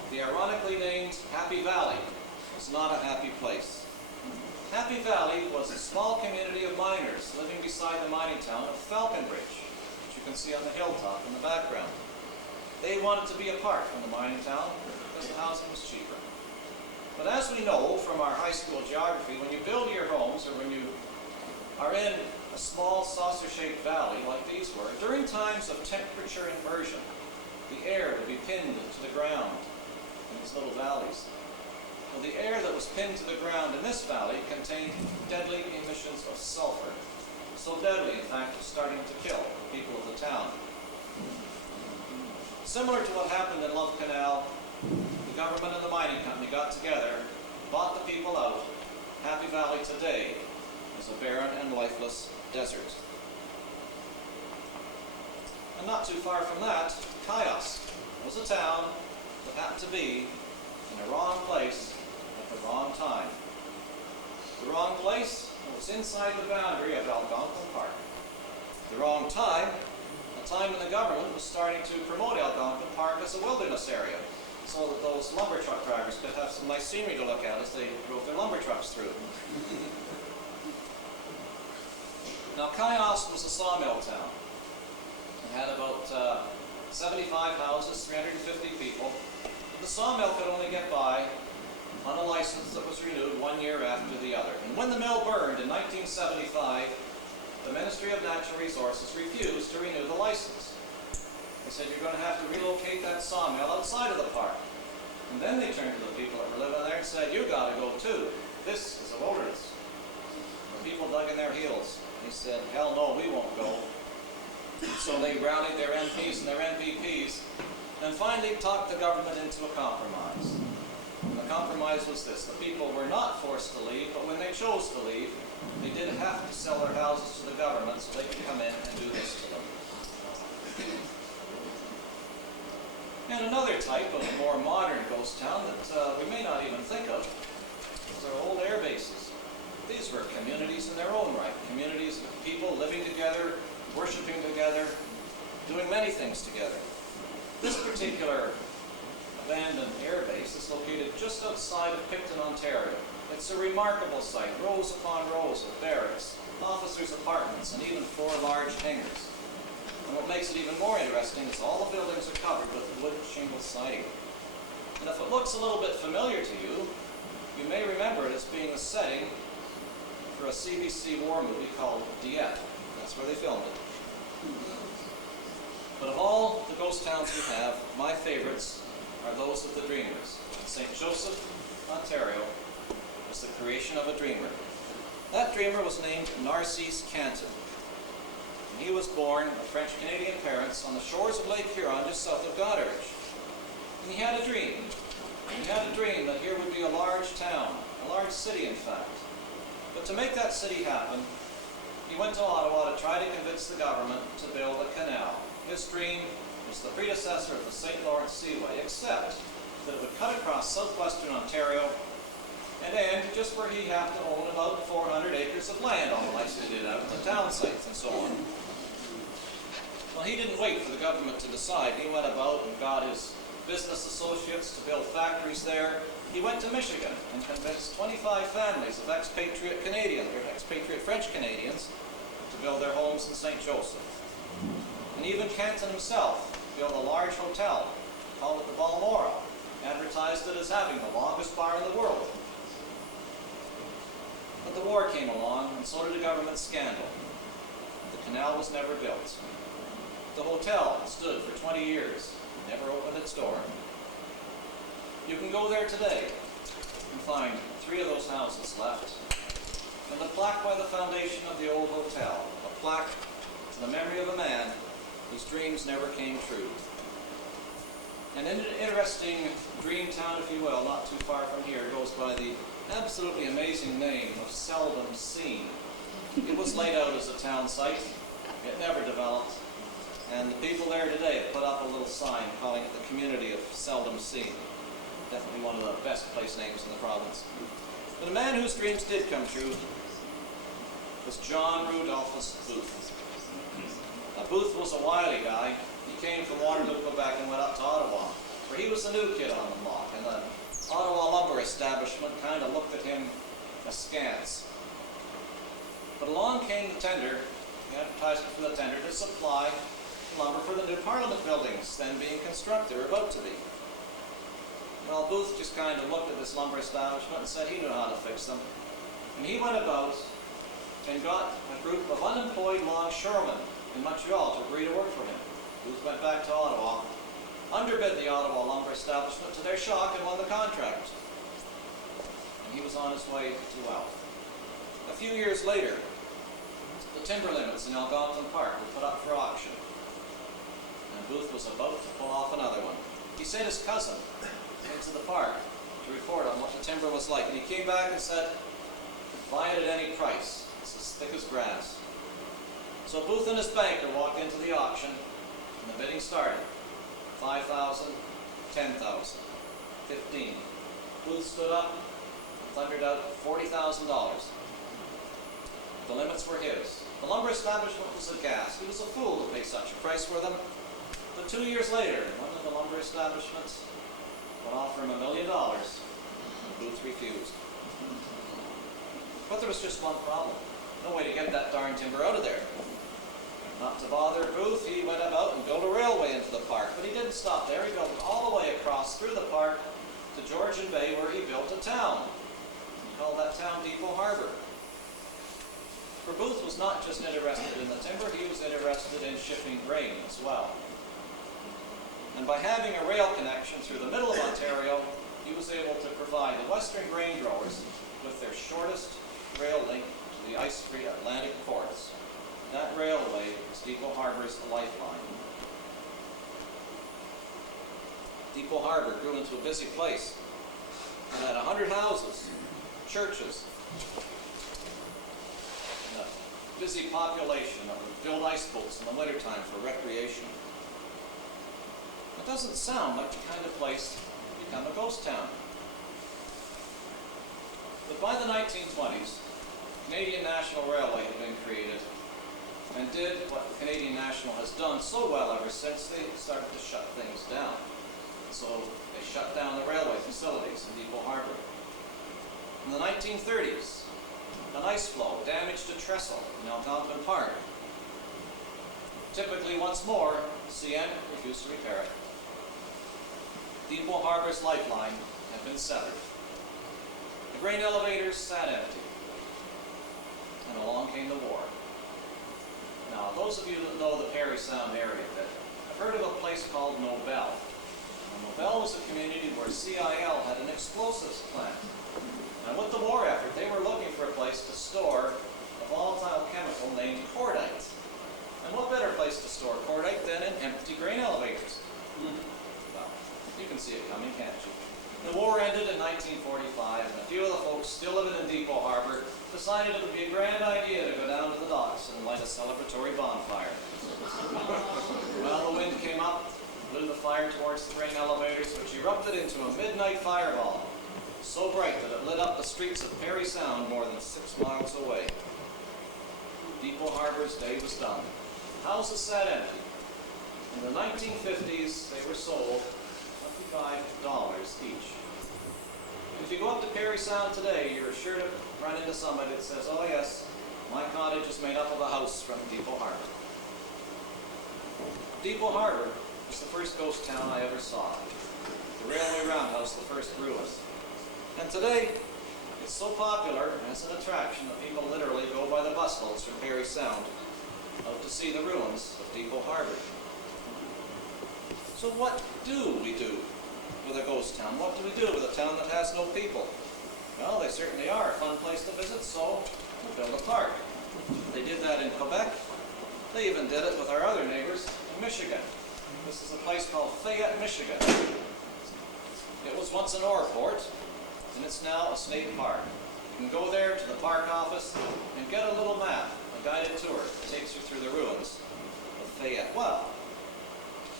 The ironically named Happy Valley was not a happy place. Happy Valley was a small community of miners living beside the mining town of Falconbridge, which you can see on the hilltop in the background. They wanted to be apart from the mining town because the housing was cheaper. But as we know from our high school geography, when you build your homes or when you are in a small saucer-shaped valley like these were, during times of temperature inversion, the air would be pinned to the ground in these little valleys. Well, the air that was pinned to the ground in this valley contained deadly emissions of sulfur. So deadly, in fact, it's starting to kill the people of the town. Similar to what happened in Love Canal, the government and the mining company got together, bought the people out. Happy Valley today is a barren and lifeless desert. And not too far from that, Kiosk was a town that happened to be in the wrong place at the wrong time. The wrong place was inside the boundary of Algonquin Park. The wrong time, a time when the government was starting to promote Algonquin Park as a wilderness area, so that those lumber truck drivers could have some nice scenery to look at as they drove their lumber trucks through. Now, Kiosk was a sawmill town. It had about 75 houses, 350 people. The sawmill could only get by on a license that was renewed 1 year after the other. And when the mill burned in 1975, the Ministry of Natural Resources refused to renew the license. They said, you're going to have to relocate that sawmill outside of the park. And then they turned to the people that were living there and said, you got to go too. This is a wilderness. The people dug in their heels. They said, hell no, we won't go. So they rallied their MPs and their MPPs and finally talked the government into a compromise. And the compromise was this: the people were not forced to leave, but when they chose to leave, they did have to sell their houses to the government so they could come in and do this to them. And another type of a more modern ghost town that we may not even think of is our old air bases. These were communities in their own right, communities of people living together, worshiping together, doing many things together. This particular abandoned air base is located just outside of Picton, Ontario. It's a remarkable site, rows upon rows of barracks, officers' apartments, and even 4 large hangars. And what makes it even more interesting is all the buildings are covered with wood shingle siding. And if it looks a little bit familiar to you, you may remember it as being the setting for a CBC war movie called Dieppe. That's where they filmed it. But of all the ghost towns we have, my favorites are those of the dreamers. St. Joseph, Ontario, was the creation of a dreamer. That dreamer was named Narcisse Canton. And he was born of French-Canadian parents on the shores of Lake Huron, just south of Goderich. And he had a dream. He had a dream that here would be a large town, a large city, in fact. But to make that city happen, he went to Ottawa to try to convince the government to build a canal. His dream was the predecessor of the St. Lawrence Seaway, except that it would cut across southwestern Ontario and end just where he happened to own about 400 acres of land, all the lights they did out of the town sites and so on. Well, he didn't wait for the government to decide. He went about and got his business associates to build factories there. He went to Michigan and convinced 25 families of expatriate Canadians, or expatriate French Canadians, to build their homes in St. Joseph. And even Canton himself built a large hotel, called it the Balmora, advertised it as having the longest bar in the world. But the war came along, and so did a government scandal. The canal was never built. The hotel stood for 20 years, never opened its door. You can go there today and find 3 of those houses left, and a plaque by the foundation of the old hotel, a plaque to the memory of a man whose dreams never came true. And an interesting dream town, if you will, not too far from here, goes by the absolutely amazing name of Seldom Seen. It was laid out as a town site. It never developed. And the people there today have put up a little sign calling it the community of Seldom Seen. Definitely one of the best place names in the province. But a man whose dreams did come true was John Rudolphus Booth. Now, Booth was a wily guy. He came from Waterloo, Quebec, and went up to Ottawa, where he was the new kid on the block, and the Ottawa lumber establishment kind of looked at him askance. But along came the tender, the advertisement for the tender to supply lumber for the new Parliament buildings then being constructed, or about to be. Well, Booth just kind of looked at this lumber establishment and said he knew how to fix them. And he went about and got a group of unemployed longshoremen in Montreal to agree to work for him. Booth went back to Ottawa, underbid the Ottawa lumber establishment to their shock, and won the contract. and he was on his way to wealth. A few years later, the timber limits in Algonquin Park were put up for auction, and Booth was about to pull off another one. He sent his cousin into the park to report on what the timber was like, and he came back and said, "Buy it at any price. It's as thick as grass." So Booth and his banker walked into the auction, and the bidding started. 5,000, 10,000, 15. Booth stood up and thundered out $40,000. The limits were his. The lumber establishment was aghast. He was a fool to pay such a price for them. But 2 years later, one of the lumber establishments would offer him $1 million, and Booth refused. But there was just one problem. No way to get that darn timber out of there. Not to bother Booth, he went about and built a railway into the park. But he didn't stop there. He built it all the way across through the park to Georgian Bay, where he built a town. He called that town Depot Harbor. For Booth was not just interested in the timber, he was interested in shipping grain as well. And by having a rail connection through the middle of Ontario, he was able to provide the western grain growers with their shortest rail link to the ice-free Atlantic ports. That railway was Depot Harbor's lifeline. Depot Harbor grew into a busy place. It had 100 houses, churches, and a busy population that would build ice boats in the wintertime for recreation. It doesn't sound like the kind of place to become a ghost town. But by the 1920s, Canadian National Railway had been created and did what Canadian National has done so well ever since they started to shut things down. So they shut down the railway facilities in Depot Harbor. In the 1930s, an ice floe damaged a trestle in Algonquin Park. Typically, once more, CN refused to repair it. Depot Harbor's lifeline had been severed. The grain elevators sat empty. And along came the war. Now, those of you that know the Parry Sound area have heard of a place called Nobel. Now, Nobel was a community where CIL had an explosives plant. And with the war effort, they were looking for a place to store a volatile chemical named cordite. And what better place to store cordite than in empty grain elevators? Well, you can see it coming, can't you? The war ended in 1945, and a few of the folks still living in Depot Harbor decided it would be a grand idea to go down to the docks and light a celebratory bonfire. Well, the wind came up, blew the fire towards the grain elevators, which erupted into a midnight fireball, so bright that it lit up the streets of Parry Sound more than 6 miles away. Depot Harbor's day was done. Houses sat empty. In the 1950s, they were sold $25 each. If you go up to Parry Sound today, you're sure to run into somebody that says, "Oh yes, my cottage is made up of a house from Depot Harbor." Depot Harbor was the first ghost town I ever saw. The railway roundhouse, the first ruins. And today, it's so popular as an attraction that people literally go by the busloads from Parry Sound out to see the ruins of Depot Harbor. So what do we do with a ghost town? What do we do with a town that has no people? Well, they certainly are a fun place to visit, so we'll build a park. They did that in Quebec. They even did it with our other neighbors in Michigan. This is a place called Fayette, Michigan. It was once an ore port, and it's now a state park. You can go there to the park office and get a little map, a guided tour that takes you through the ruins of Fayette. Well,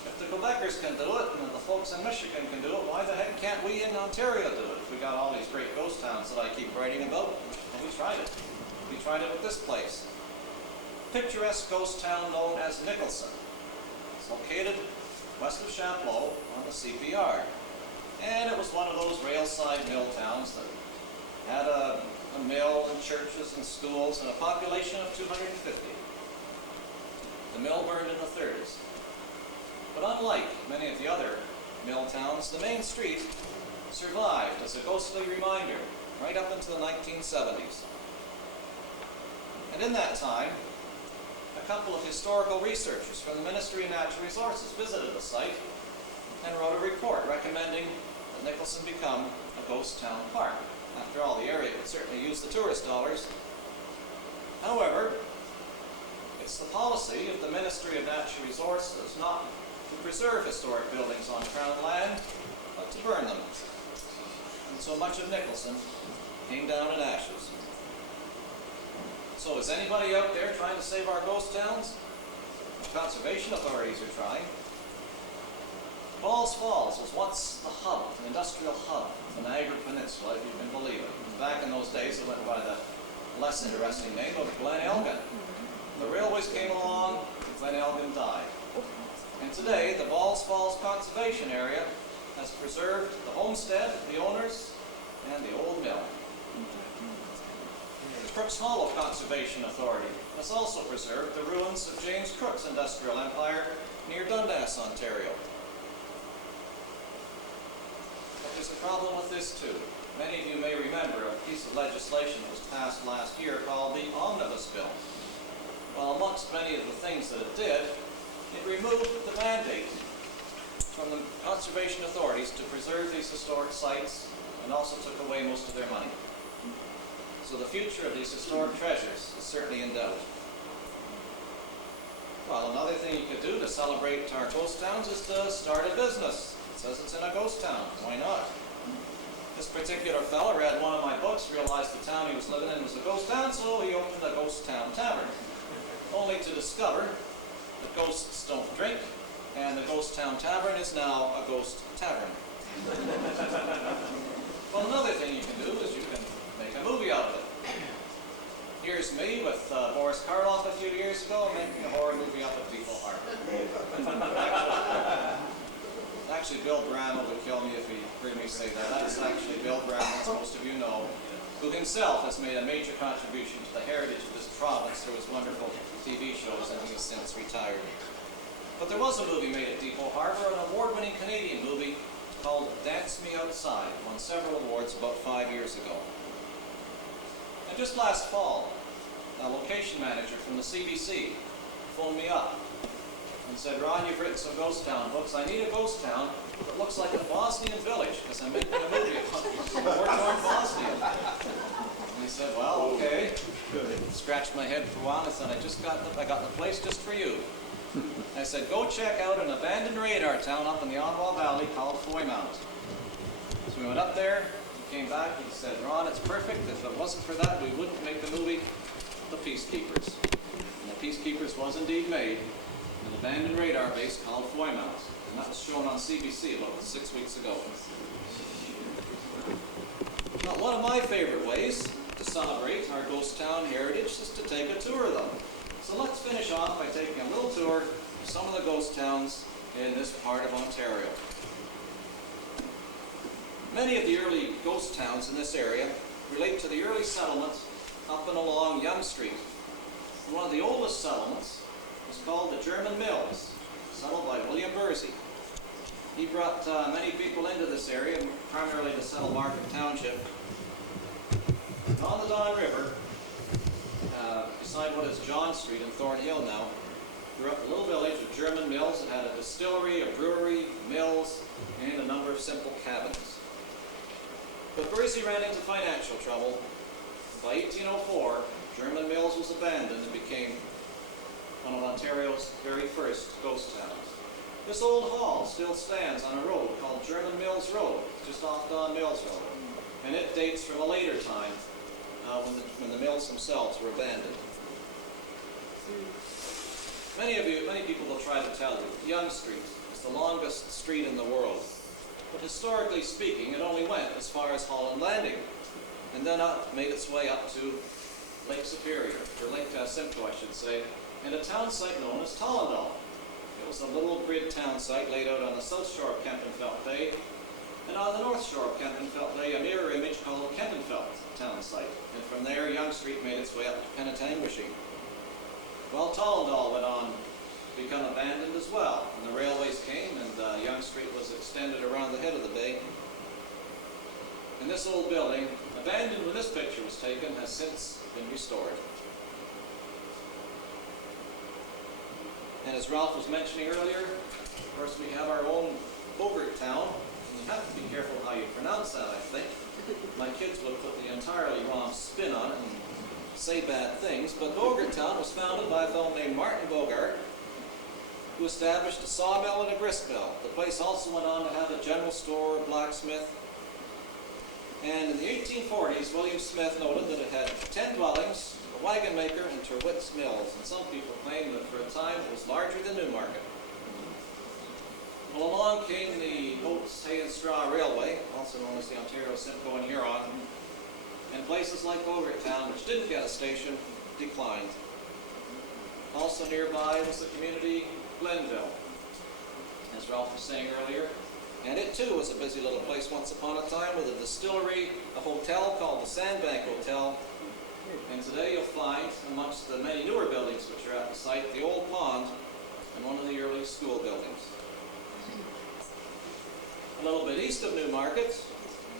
if the Quebecers can do it, and the folks in Michigan can do it, why the heck can't we in Ontario do it? If we got all these great ghost towns that I keep writing about, and we tried it. We tried it with this place. Picturesque ghost town known as Nicholson. It's located west of Chapleau on the CPR. And it was one of those railside mill towns that had a mill and churches and schools and a population of 250. The mill burned in the 30s. But unlike many of the other mill towns, the main street survived as a ghostly reminder right up into the 1970s. And in that time, a couple of historical researchers from the Ministry of Natural Resources visited the site and wrote a report recommending that Nicholson become a ghost town park. After all, the area could certainly use the tourist dollars. However, it's the policy of the Ministry of Natural Resources not to preserve historic buildings on Crown land, but to burn them. And so much of Nicholson came down in ashes. So is anybody out there trying to save our ghost towns? The conservation authorities are trying. Falls was once the hub, an industrial hub of the Niagara Peninsula, if you can believe it. Back in those days, it went by the less interesting name of Glen Elgin. The railways came along, and Glen Elgin died. And today, the Falls Conservation Area has preserved the homestead, the owners, and the old mill. The Crooks Hollow Conservation Authority has also preserved the ruins of James Crook's industrial empire near Dundas, Ontario. But there's a problem with this too. Many of you may remember a piece of legislation that was passed last year called the Omnibus Bill. Well, amongst many of the things that it did, it removed the mandate from the conservation authorities to preserve these historic sites and also took away most of their money. So the future of these historic treasures is certainly in doubt. Well, another thing you could do to celebrate our ghost towns is to start a business. It says it's in a ghost town. Why not? This particular fella read one of my books, realized the town he was living in was a ghost town, so he opened a ghost town tavern. Only to discover that ghosts don't drink, and the ghost town tavern is now a ghost tavern. Well, another thing you can do is you can make a movie out of it. Here's me with Boris Karloff a few years ago making a horror movie up at Depot Harbor. Actually, Bill Bramall would kill me if he heard me say that. That's actually Bill Bramall, as most of you know, who himself has made a major contribution to the heritage of this province through his wonderful TV shows, and he has since retired. But there was a movie made at Depot Harbor, an award-winning Canadian movie called Dance Me Outside, won several awards about 5 years ago. And just last fall, a location manager from the CBC phoned me up and said, "Ron, you've written some ghost town books. I need a ghost town that looks like a Bosnian village, because I'm making a movie about war-torn Bosnia." And he said, "Well, okay." Scratched my head for a while and I said, I got the place just for you. I said, "Go check out an abandoned radar town up in the Onwall Valley called Foymount." So we went up there, he came back, he said, "Ron, it's perfect. If it wasn't for that, we wouldn't make the movie The Peacekeepers." And The Peacekeepers was indeed made, an abandoned radar base called Foymount. And that was shown on CBC about 6 weeks ago. Now, one of my favorite ways to celebrate our ghost town heritage is to take a tour of them. So let's finish off by taking a little tour of some of the ghost towns in this part of Ontario. Many of the early ghost towns in this area relate to the early settlements up and along Yonge Street. And one of the oldest settlements was called the German Mills, settled by William Bursey. He brought many people into this area, primarily to settle Markham Township. On the Don River, beside what is John Street in Thornhill now, grew up a little village of German mills that had a distillery, a brewery, mills, and a number of simple cabins. But Bursey ran into financial trouble. By 1804, German Mills was abandoned and became one of Ontario's very first ghost towns. This old hall still stands on a road called German Mills Road, just off Don Mills Road, and it dates from a later time when the mills themselves were abandoned. Many people will try to tell you Yonge Street is the longest street in the world, but historically speaking, it only went as far as Holland Landing, and then made its way up to Lake Superior, or Lake Simcoe, I should say, and a town site known as Tollendal. It was a little grid town site laid out on the south shore of Kempenfelt Bay, and on the north shore of Kempenfelt Bay, a mirror image called Kempenfelt town site. And from there, Yonge Street made its way up to Penetanguishing. Well, Tollendal went on to become abandoned as well, and the railways came, and Yonge Street was extended around the head of the bay. And this old building, abandoned when this picture was taken, has since been restored. And as Ralph was mentioning earlier, of course we have our own Bogart town. You have to be careful how you pronounce that, I think. My kids would put the entirely wrong spin on it and say bad things, but Bogartown was founded by a fellow named Martin Bogart, who established a sawmill and a grist mill. The place also went on to have a general store, a blacksmith. And in the 1840s, William Smith noted that it had 10 dwellings, a wagon maker, and Terwitz mills. And some people claim that for a time it was larger than Newmarket. Well, along came the Oats, Hay and Straw Railway, also known as the Ontario, Simcoe and Huron, and places like Bogartown, which didn't get a station, declined. Also nearby was the community Glenville, as Ralph was saying earlier. And it too was a busy little place once upon a time with a distillery, a hotel called the Sandbank Hotel. And today you'll find amongst the many newer buildings which are at the site, the old pond and one of the early school buildings. A little bit east of Newmarket,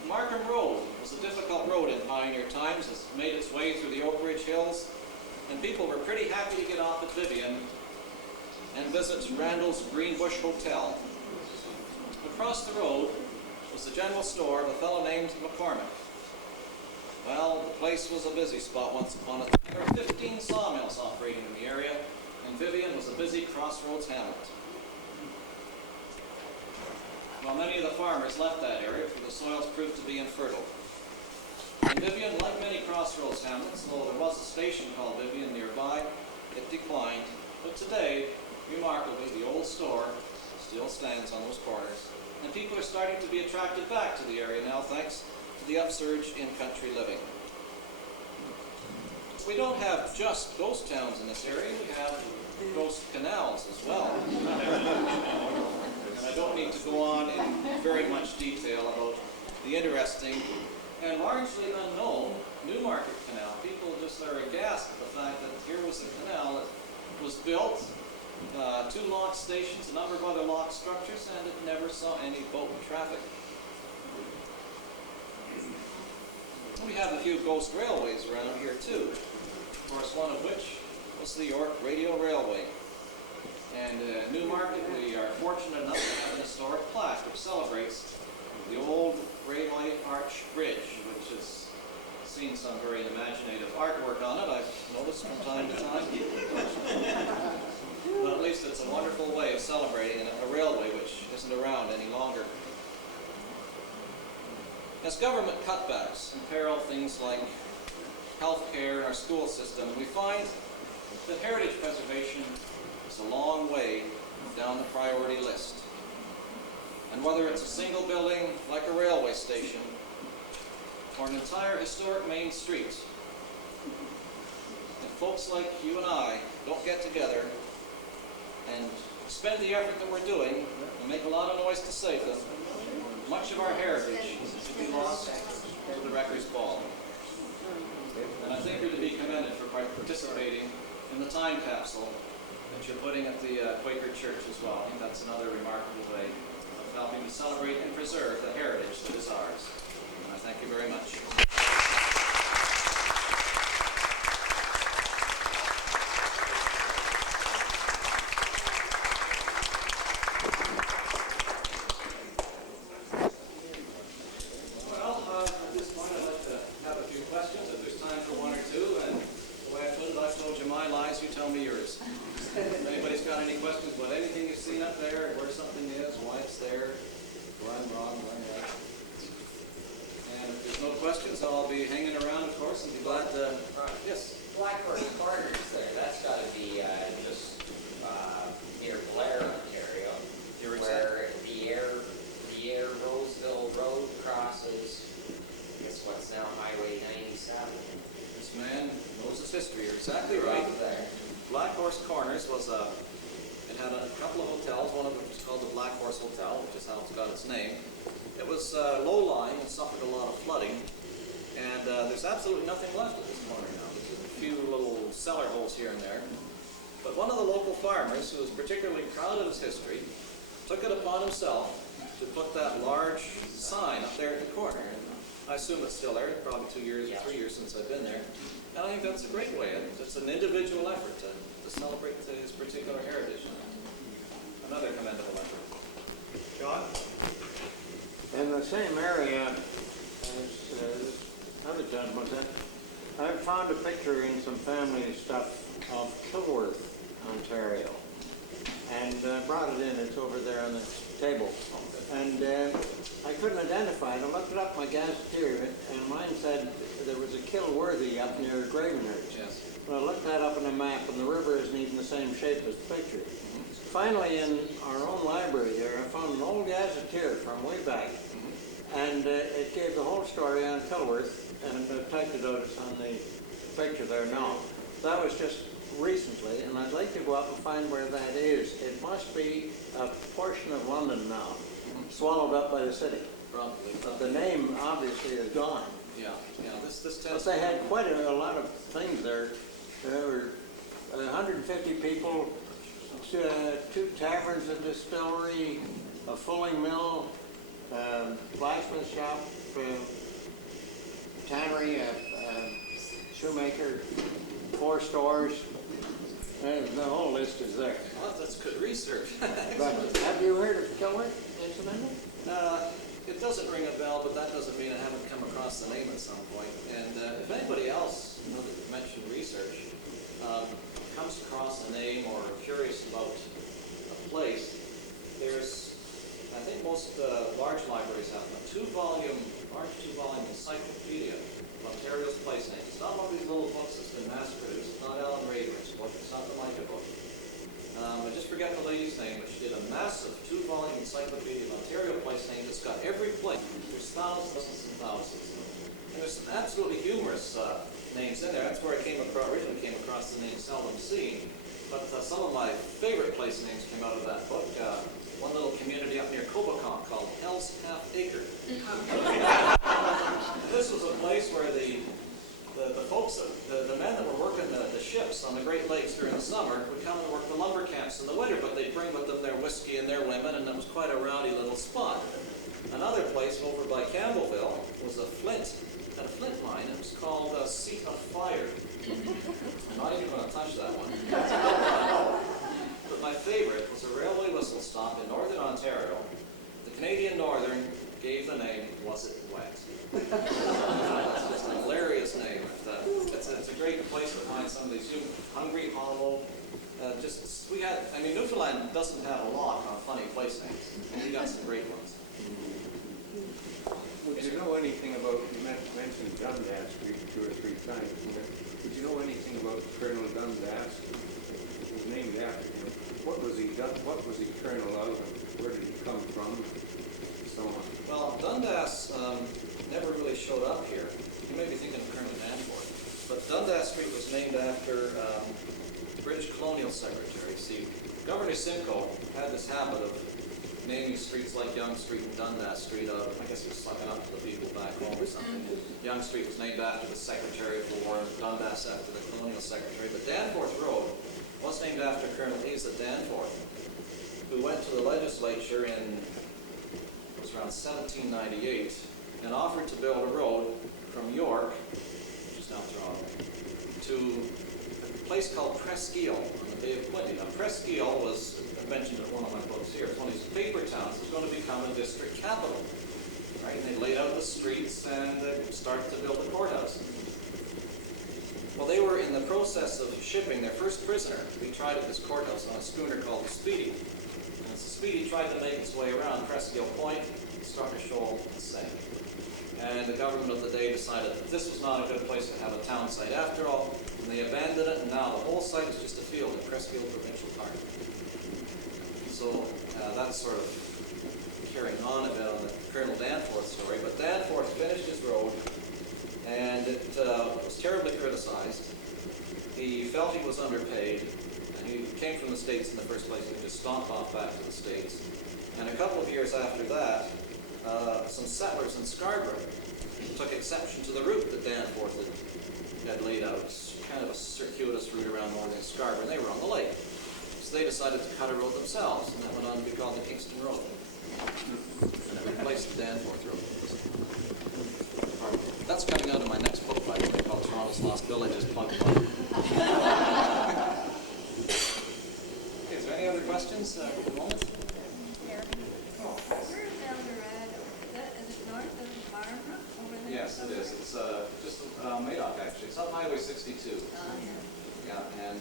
Markham Road was a difficult road in pioneer times. It made its way through the Oak Ridge Hills, and people were pretty happy to get off at Vivian and visit Randall's Greenbush Hotel. Across the road was the general store of a fellow named McCormick. Well, the place was a busy spot once upon a time. There were 15 sawmills operating in the area, and Vivian was a busy crossroads hamlet. Well, many of the farmers left that area, for the soils proved to be infertile. And Vivian, like many crossroads hamlets, though there was a station called Vivian nearby, it declined. But today, remarkably, the old store still stands on those corners, and people are starting to be attracted back to the area now, thanks to the upsurge in country living. We don't have just ghost towns in this area, we have ghost canals as well. And I don't need to go on in very much detail about the interesting and largely unknown Newmarket Canal. People just are aghast at the fact that here was a canal that was built, 2 lock stations, a number of other lock structures, and it never saw any boat traffic. We have a few ghost railways around here too. Of course, one of which was the York Radio Railway. And in Newmarket, we are fortunate enough to have an historic plaque which celebrates the old railway arch bridge, which has seen some very imaginative artwork on it, I've noticed from time to time. But at least it's a wonderful way of celebrating a railway which isn't around any longer. As government cutbacks imperil things like health care and our school system, we find that heritage preservation is a long way down the priority list. And whether it's a single building like a railway station or an entire historic main street, if folks like you and I don't get together and spend the effort that we're doing and make a lot of noise to save them, much of our heritage will be lost to the wrecker's ball. And I think you're to be commended for participating in the time capsule that you're putting at the Quaker Church as well. I think that's another remarkable way of helping to celebrate and preserve the heritage that is ours. And I thank you very much. Absolutely nothing left at this corner now. There's a few little cellar holes here and there. But one of the local farmers, who was particularly proud of his history, took it upon himself to put that large sign up there at the corner. And I assume it's still there. It's probably 2 years or 3 years since I've been there. And I think that's a great way. I think it's an individual effort to celebrate his particular heritage. Another commendable effort. John? In the same area as mademoiselle. I found a picture in some family stuff of Kilworth, Ontario, and brought it in. It's over there on the table. And I couldn't identify it. I looked it up in my gazetteer, and mine said there was a Kilworthy up near Gravenhurst. Yes. Well, I looked that up on a map, and the river isn't even the same shape as the picture. Finally, in our own library here, I found an old gazetteer from way back, and it gave the whole story on Kilworth, and I've typed it out. It's on the picture there now. That was just recently, and I'd like to go up and find where that is. It must be a portion of London now, swallowed up by the city. Probably. But the name obviously is gone. Yeah. This But tends they had quite a lot of things there. There were 150 people, 2 taverns, a distillery, a fulling mill, blacksmith shop, tannery, shoemaker, 4 stores. The whole list is there. Well, that's good research. But have you heard of Kilworth, incidentally? It doesn't ring a bell, but that doesn't mean I haven't come across the name at some point. And if anybody else, that mentioned research, comes across a name or curious about a place, there's, I think most large libraries have them, large two-volume encyclopedia of Ontario's place names. It's not one of these little books that's been mass-produced. It's not Alan Rayburn's book. It's not the Micah book. I just forget the lady's name, but she did a massive 2-volume encyclopedia of Ontario place names. It's got every place. There's thousands and thousands. And there's some absolutely humorous names in there. That's where I originally came across the name Seldom Seen. But some of my favorite place names came out of that book. One little community up near Coboconk called Hell's Half Acre. This was a place where the folks, the men that were working the ships on the Great Lakes during the summer would come and work the lumber camps in the winter, but they'd bring with them their whiskey and their women, and it was quite a rowdy little spot. Another place over by Campbellville was a flint mine. It was called Seat of Fire. I'm not even going to touch that one. But my favorite was a railway whistle stop in northern Ontario. The Canadian Northern gave the name Was It Wet? It's a hilarious name. It's a great place to find some of these hungry, hollow. Newfoundland doesn't have a lot of funny place names, and we got some great ones. Would you know anything about, you mentioned Dundas Street 2 or 3 times, but would you know anything about Colonel Dundas? He was named after him. What was he colonel of, and where did he come from, and so on? Well, Dundas never really showed up here. You may be thinking of Colonel Danforth. But Dundas Street was named after British Colonial Secretary. See, Governor Simcoe had this habit of naming streets like Yonge Street and Dundas Street. I guess he was sucking up to the people back home or something. Yonge Street was named after the Secretary of War, Dundas after the Colonial Secretary. But Danforth Road was named after Colonel Asa Danforth, who went to the legislature in, it was around 1798, and offered to build a road from York, which is now Toronto, to a place called Presqu'Isle on the Bay of Quinte. Now, Presqu'Isle was, I mentioned in one of my books here, it's one of these paper towns that's going to become a district capital. Right? And they laid out the streets and started to build the courthouse. Well, they were in the process of shipping their first prisoner to be tried at this courthouse on a schooner called the Speedy. And as the Speedy tried to make its way around Presqu'Isle Point, it struck a shoal and sank. And the government of the day decided that this was not a good place to have a town site after all, and they abandoned it, and now the whole site is just a field in Presqu'Isle Provincial Park. So that's sort of carrying on a bit on the Colonel Danforth story, but Danforth finished his road, and it was terribly criticized. He felt he was underpaid, and he came from the States in the first place, and he just stomped off back to the States. And a couple of years after that, some settlers in Scarborough took exception to the route that Danforth had laid out. It's kind of a circuitous route around northern Scarborough, and they were on the lake. So they decided to cut a road themselves, and that went on to be called the Kingston Road. And it replaced the Danforth Road. That's coming out of my next book, by the way, called Toronto's Lost Villages. Plug. Okay, is there any other questions at the moment? Where's Eldorado? Is it north of Barbara over there? Yes, it is. It's just Madoc, actually. It's up Highway 62. Yeah, and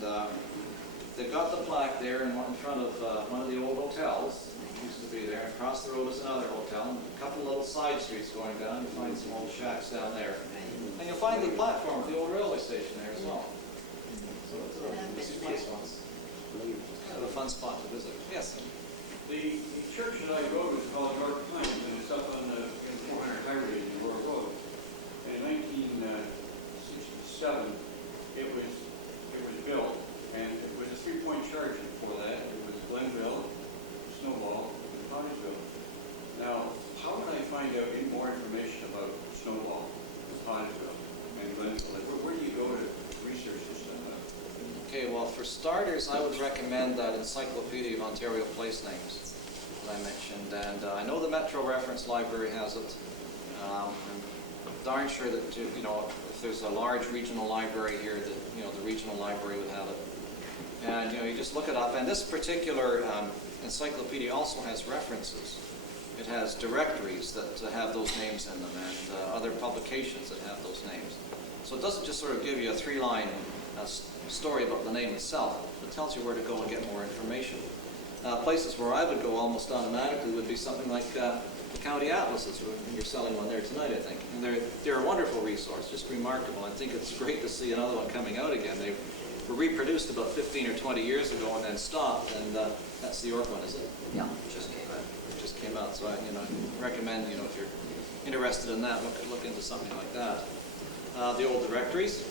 they've got the plaque there in front of one of the old hotels. It used to be there. Across the road is another hotel, and a couple little side streets going down. You'll find some old shacks down there. And you'll find the platform at the old railway station there as well. So it's a nice one. Kind of a fun spot to visit. Yes? The church that I go to is called York Pines, and it's up on the 400 highway in York Road. In 1967, it was built, and it was a 3-point charge before that. It was Glenville, Snowball, and Cottesville. Now, how can I find out any more information about Snowball, Cottesville, and Glenville? Like, where do you go to research this stuff out? Okay, well, for starters, I would recommend that Encyclopedia of Ontario Place Names that I mentioned. And I know the Metro Reference Library has it. I'm darn sure that, you know, if there's a large regional library here, that, you know, the regional library would have it. And, you know, you just look it up. And this particular encyclopedia also has references. It has directories that have those names in them, and other publications that have those names. So it doesn't just sort of give you a 3-line story about the name itself. It tells you where to go and get more information. Places where I would go almost automatically would be something like the county atlases. You're selling one there tonight, I think. And they're a wonderful resource, just remarkable. I think it's great to see another one coming out again. They were reproduced about 15 or 20 years ago and then stopped, and that's the York one, is it? Yeah, just came out. It just came out, so I recommend, if you're interested in that, look into something like that. The old directories.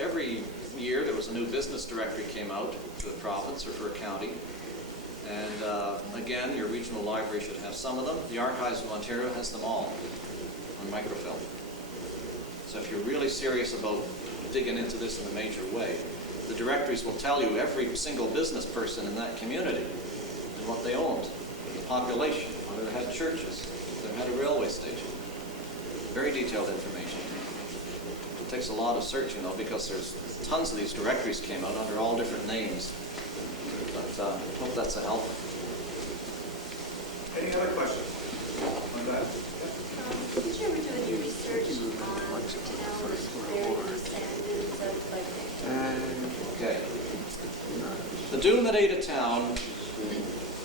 Every year there was a new business directory came out for the province or for a county. And again, your regional library should have some of them. The Archives of Ontario has them all on microfilm. So if you're really serious about digging into this in a major way, the directories will tell you every single business person in that community and what they owned, the population, whether they had churches, whether they had a railway station. Very detailed information. It takes a lot of searching, though, because there's tons of these directories came out under all different names. But I hope that's a help. Any other questions on that? Did you ever do any research on towns buried in sand dunes of like? Okay. The dune that ate a town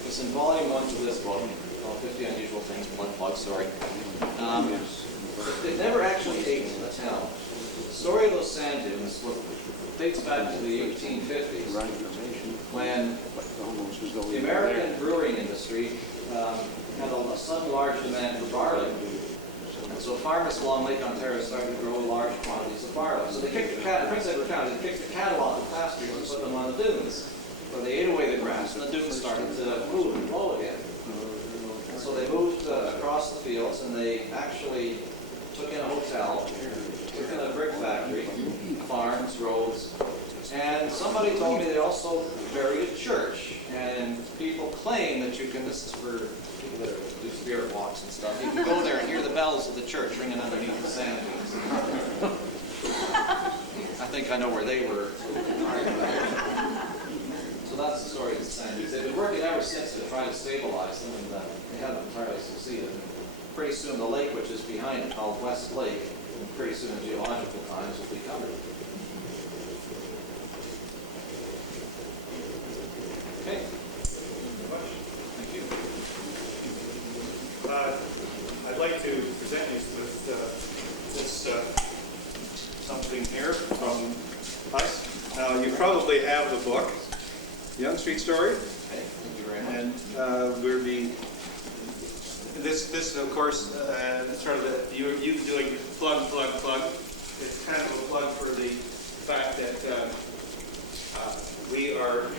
is in volume 1 to this book, called 50 Unusual Things, blood plug, sorry. It never actually ate a town. The story of those sand dunes dates back to the 1850s, when the American brewing industry had a sudden large demand for barley. And so farmers along Lake Ontario started to grow large quantities of barley. So they kicked the Prince Edward County, they kicked the cattle off the pastures and put them on the dunes. So they ate away the grass, and the dunes started to move and flow again. And so they moved across the fields, and they actually took in a hotel, took in a brick factory, farms, roads, and somebody told me they also buried a church. And people claim that you can, this is for people that do spirit walks and stuff, you can go there and hear the bells of the church ringing underneath the sand dunes. I think I know where they were. So that's the story of the sand dunes. They've been working ever since to try to stabilize them, and they haven't entirely succeeded. Pretty soon the lake, which is behind it, called West Lake, and pretty soon in geological times will be covered. Okay. Thank you. I'd like to present you with this something here from us. Now, you probably have the book, Yonge Street Story. Okay. Thank you very much. And we'll be, this of course, sort of you doing plug. It's kind of a plug for the fact that we are,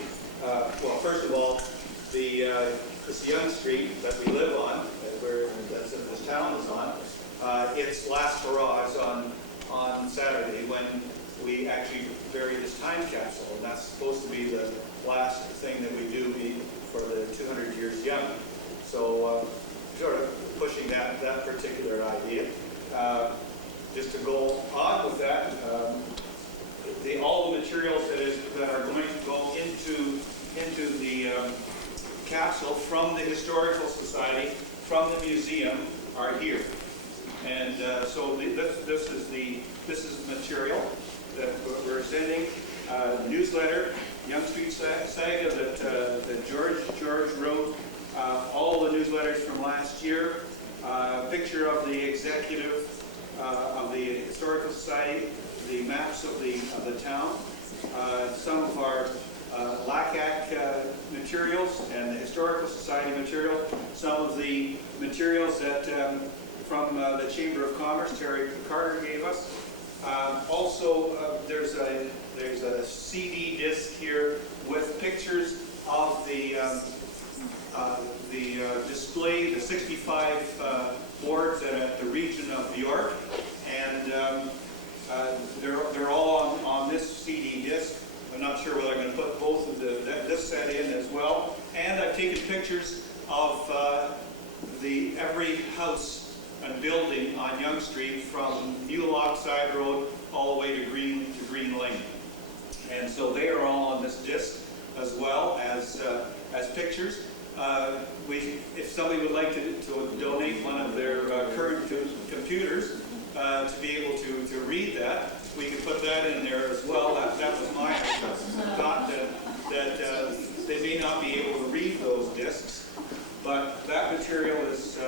well, first of all, this Yonge Street that we live on, that this town is on, its last hurrah is on Saturday when we actually bury this time capsule, and that's supposed to be the last thing that we do for the 200 years young. So sort of pushing that particular idea. Just to go on with that, all the materials that are going to go into the capsule from the Historical Society, from the museum, are here. And this is material that we're sending. Newsletter, Yonge Street Saga that George wrote. All the newsletters from last year. Picture of the executive of the Historical Society, the maps of the town, some of our LACAC materials and the Historical Society material, some of the materials that from the Chamber of Commerce, Terry Carter gave us. Also, there's a CD disc here with pictures of the display, the 65 boards at the region of York, and they're all on this CD disc. I'm not sure whether I'm going to put both of this set in as well. And I've taken pictures of every house and building on Yonge Street from New Lockside Road all the way to Green Lane. And so they are all on this disc as well as pictures. If somebody would like to donate one of their current computers to be able to read that, we can put that in there as well. That was my thought, that they may not be able to read those discs, but that material is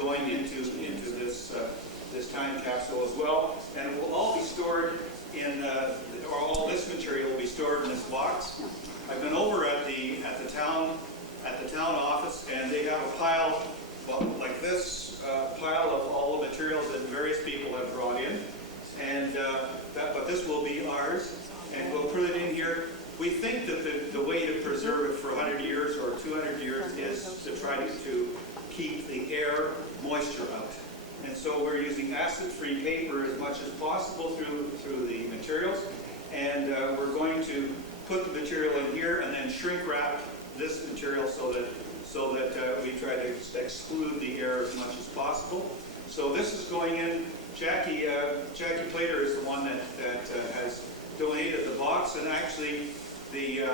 going into this time capsule as well, and it will all be stored in, or all this material will be stored in this box. I've been over at the town office, and they have a pile, well, like this pile of all the materials that various people have brought in, and but this will be ours, and we'll put it in here. We think that the way to preserve it for 100 years or 200 years is to try to keep the air moisture out. And so we're using acid-free paper as much as possible through the materials, and we're going to put the material in here and then shrink wrap this material so that we try to exclude the air as much as possible. So this is going in. Jackie Plater is the one that has donated the box, and actually the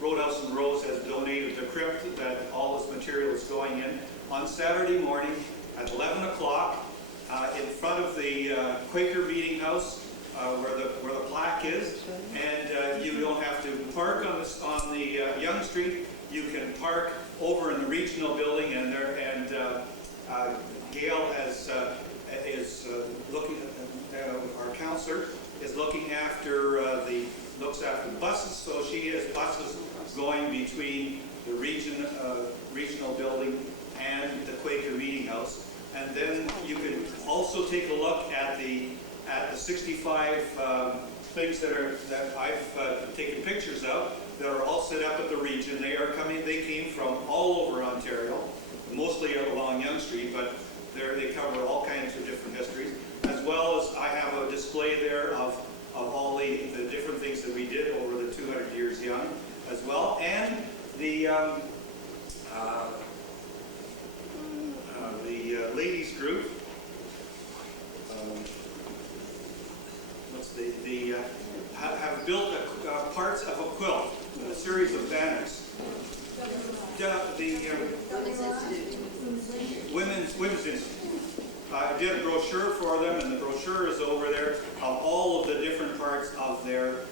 Roadhouse and Rose has donated the crypt that all this material is going in on Saturday morning at 11 o'clock in front of the Quaker Meeting House where the plaque is, and you don't have to park on the Yonge Street. You can park over in the regional building, and Gail is looking. Our counselor is looking after looks after the buses, so she has buses going between the regional building and the Quaker Meeting House. And then you can also take a look at the 65 things that I've taken pictures of that are all set up at the region. They came from all over Ontario, mostly along Yonge Street, but they cover all kinds of different histories. As well as I have a display there of all the different things that we did over the 200 years young as well. And the ladies group, have built parts of a quilt, a series of banners. Women's Institute. I did a brochure for them, and the brochure is over there of all of the different parts of their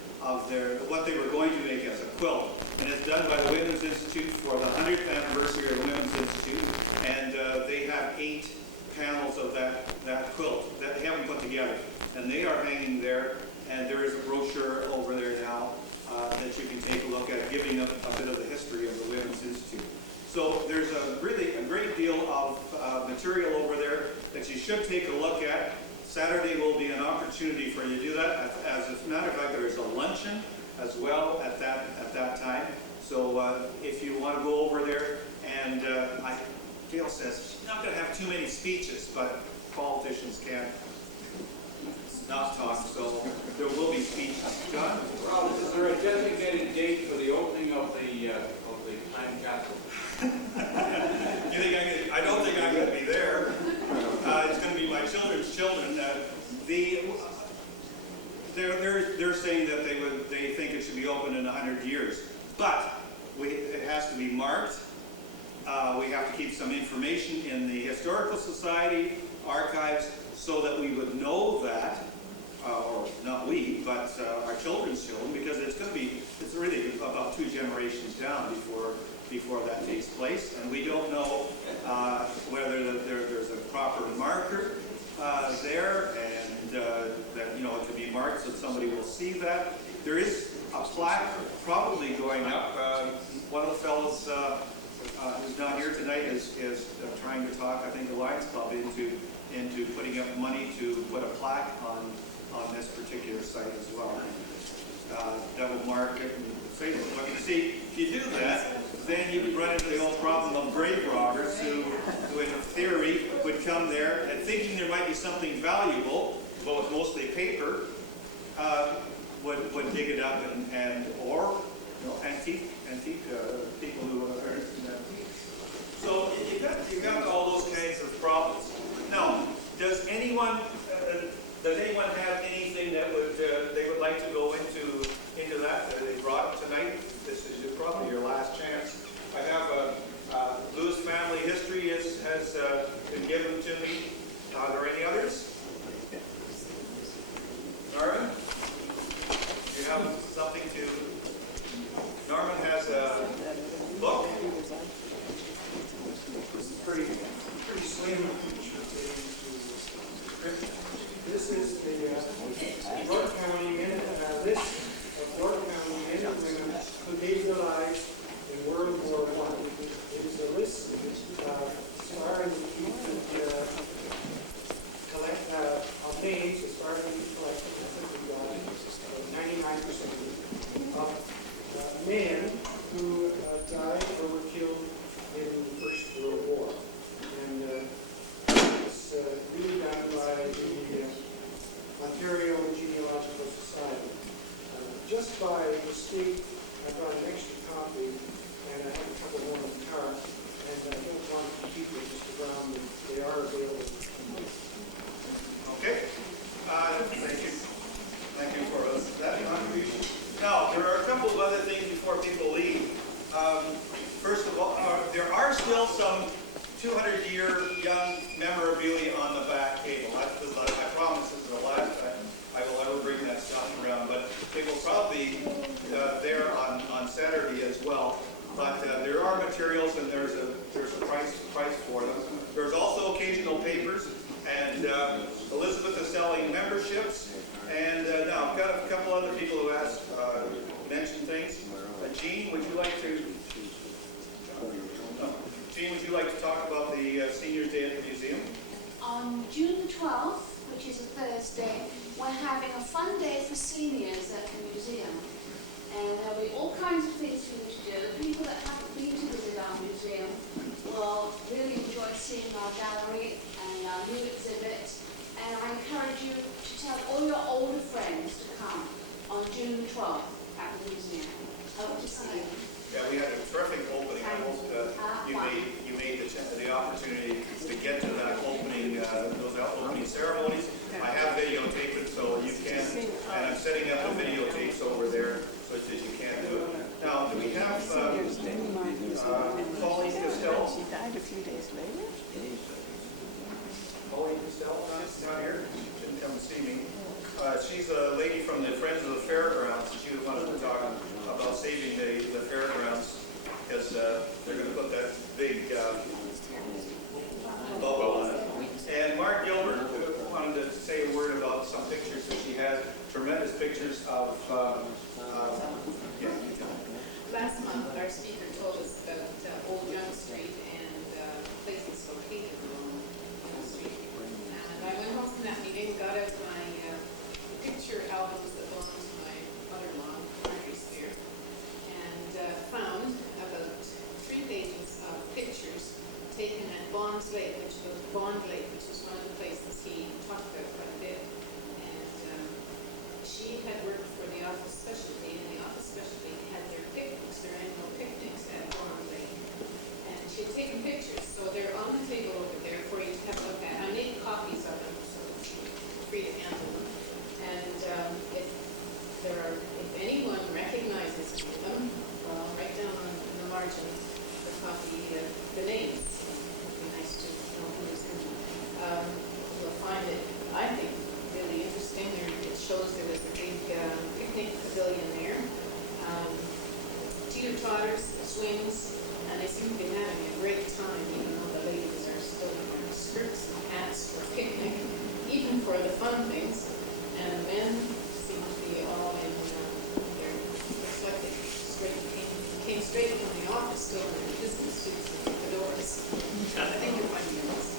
what they were going to make as a quilt. And it's done by the Women's Institute for the 100th anniversary of the Women's Institute, and they have 8 panels of that quilt that they haven't put together, and they are hanging there. And there is a brochure over there now that you can take a look at, giving a bit of the history of the Women's Institute. So there's a great deal of material over there that you should take a look at. Saturday will be an opportunity for you to do that. As a matter of fact, there is a luncheon as well at that time. So if you want to go over there, and Gail says she's not going to have too many speeches, but politicians can't not talk, so there will be speeches. John? Rob, is there a designated date for the opening of the time capsule? You think I don't think I'm going to be there. It's going to be my children's children. They're saying that they think it should be open in 100 years, but it has to be marked. We have to keep some information in the Historical Society archives, so that we would know that, or not we, but our children's children, because it's really about 2 generations down before that takes place, and we don't know whether there's a proper marker there, and that, you know, it could be marked so somebody will see that. There is a plaque probably going up. One of the fellows who's not here tonight is trying to talk, I think, the Lions Club into putting up money to put a plaque on this particular site as well. That will mark it and say that. But you see, if you do that, then you would run into the old problem of grave robbers who in theory would come there and thinking there might be something valuable, but with mostly paper, would dig it up or you know, antique people who are interested in antiques. So you've got all those kinds of problems. Now, does anyone have anything that they would like to go into that they brought tonight? This is probably your last chance. I have Lou's family history has been given to me. Are there any others? Norman? Do you have something to... Norman has a book. Pretty slim. This is the York County men, list of York County men and women who gave their lives in World War I. It is a list starring of names as far as we can collect. I think we got 99% of men who died or were killed in the First World War. And it's really done by the Ontario Genealogical Society. Just by mistake, I brought an extra copy, and I have a couple more in the car, and I don't want to keep them just around, but they are available. Okay. Thank you. Thank you for that contribution. Now, there are a couple of other things before people leave. First of all, there are still some 200-year young memorabilia on the back table. I promise this is the last time I will ever bring that stuff around, but it will probably be there on Saturday as well. But there are materials, and there's a price for them. There's also occasional papers, and Elizabeth is selling memberships. And now I've got a couple other people who asked, mentioned things. Jean, would you like to? Jean, would you like to talk about the Seniors' Day at the museum? On June the 12th, which is a Thursday, we're having a fun day for seniors at the museum. And there'll be all kinds of things for you to do. People that haven't been to visit our museum will really enjoy seeing our gallery and our new exhibit. And I encourage you to tell all your older friends to come on June the 12th at the museum. Hope to see you. Yeah, we had a terrific opening. You made the opportunity to get to that opening, those opening ceremonies. I have videotaped it, so you can, and I'm setting up the videotapes over there so that you can do it. Now, do we have Pauline Costello? She died a few days later. Pauline Costello not here. She didn't come to see me. She's a lady from the Friends of the Fairgrounds. She wanted to talk about saving the fairgrounds because they're going to put that big bubble on it. And Mark Gilbert wanted to say a word about some pictures that she had. Tremendous pictures of. Yeah. Last month, our speaker told us about Old Young Street and places located along Young Street. And I went home from that meeting, got out my picture albums that belonged to my mother-in-law, Marjorie Spear, and found about 3 pages of pictures taken at Bond Lake, which was one of the places he talked about quite a bit. And she had worked for the office specialty, and the office specialty had their picnics, their annual picnics at Bond Lake. And she had taken pictures, so they're on the table over there for you to have a look at. I made copies of them, so it's free to handle them. And if anyone recognizes them, well, write down on the margin the copy, the names. It would be nice to know who's in them. We'll find it, I think, really interesting. It shows there was a big picnic pavilion there, teeter-totters, swings, and they seem to be having a great time, even though the ladies are still in their skirts and hats for picnic, even for the fun things. And the men seem to be all in their, looks like they came straight from the office, still in their business suits and fedoras. I think you'll find it nice.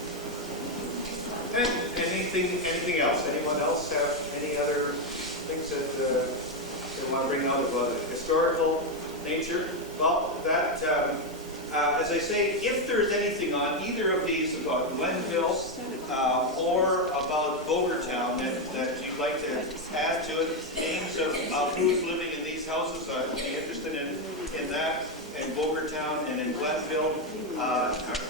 And anything else? Anyone else have any other things that they want to bring out about historical nature? Well, that, as I say, if there's anything on either of these about Glenville or about Bogertown that you'd like to add to it, names of who's living in these houses, I'd be interested in that, in Bogertown and in Glenville,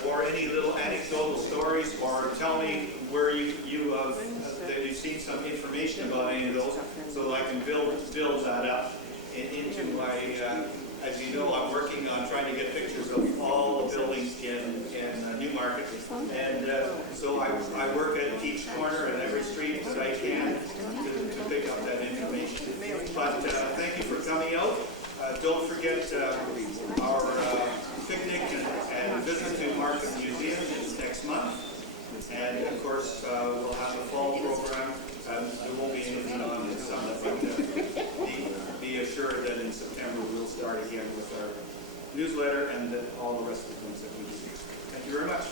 or any little anecdotal stories, or tell me where that you've seen some information about any of those, so that I can build that up into my. As you know, I'm working on trying to get pictures of all the buildings in Newmarket, and so I work at each corner and every street that I can to pick up that information. But thank you for coming out. Don't forget our picnic and visit to Newmarket Museum is next month. And of course, we'll have a fall program. There won't be anything on in summer, but be assured that in September we'll start again with our newsletter and all the rest of the things that we do. Thank you very much.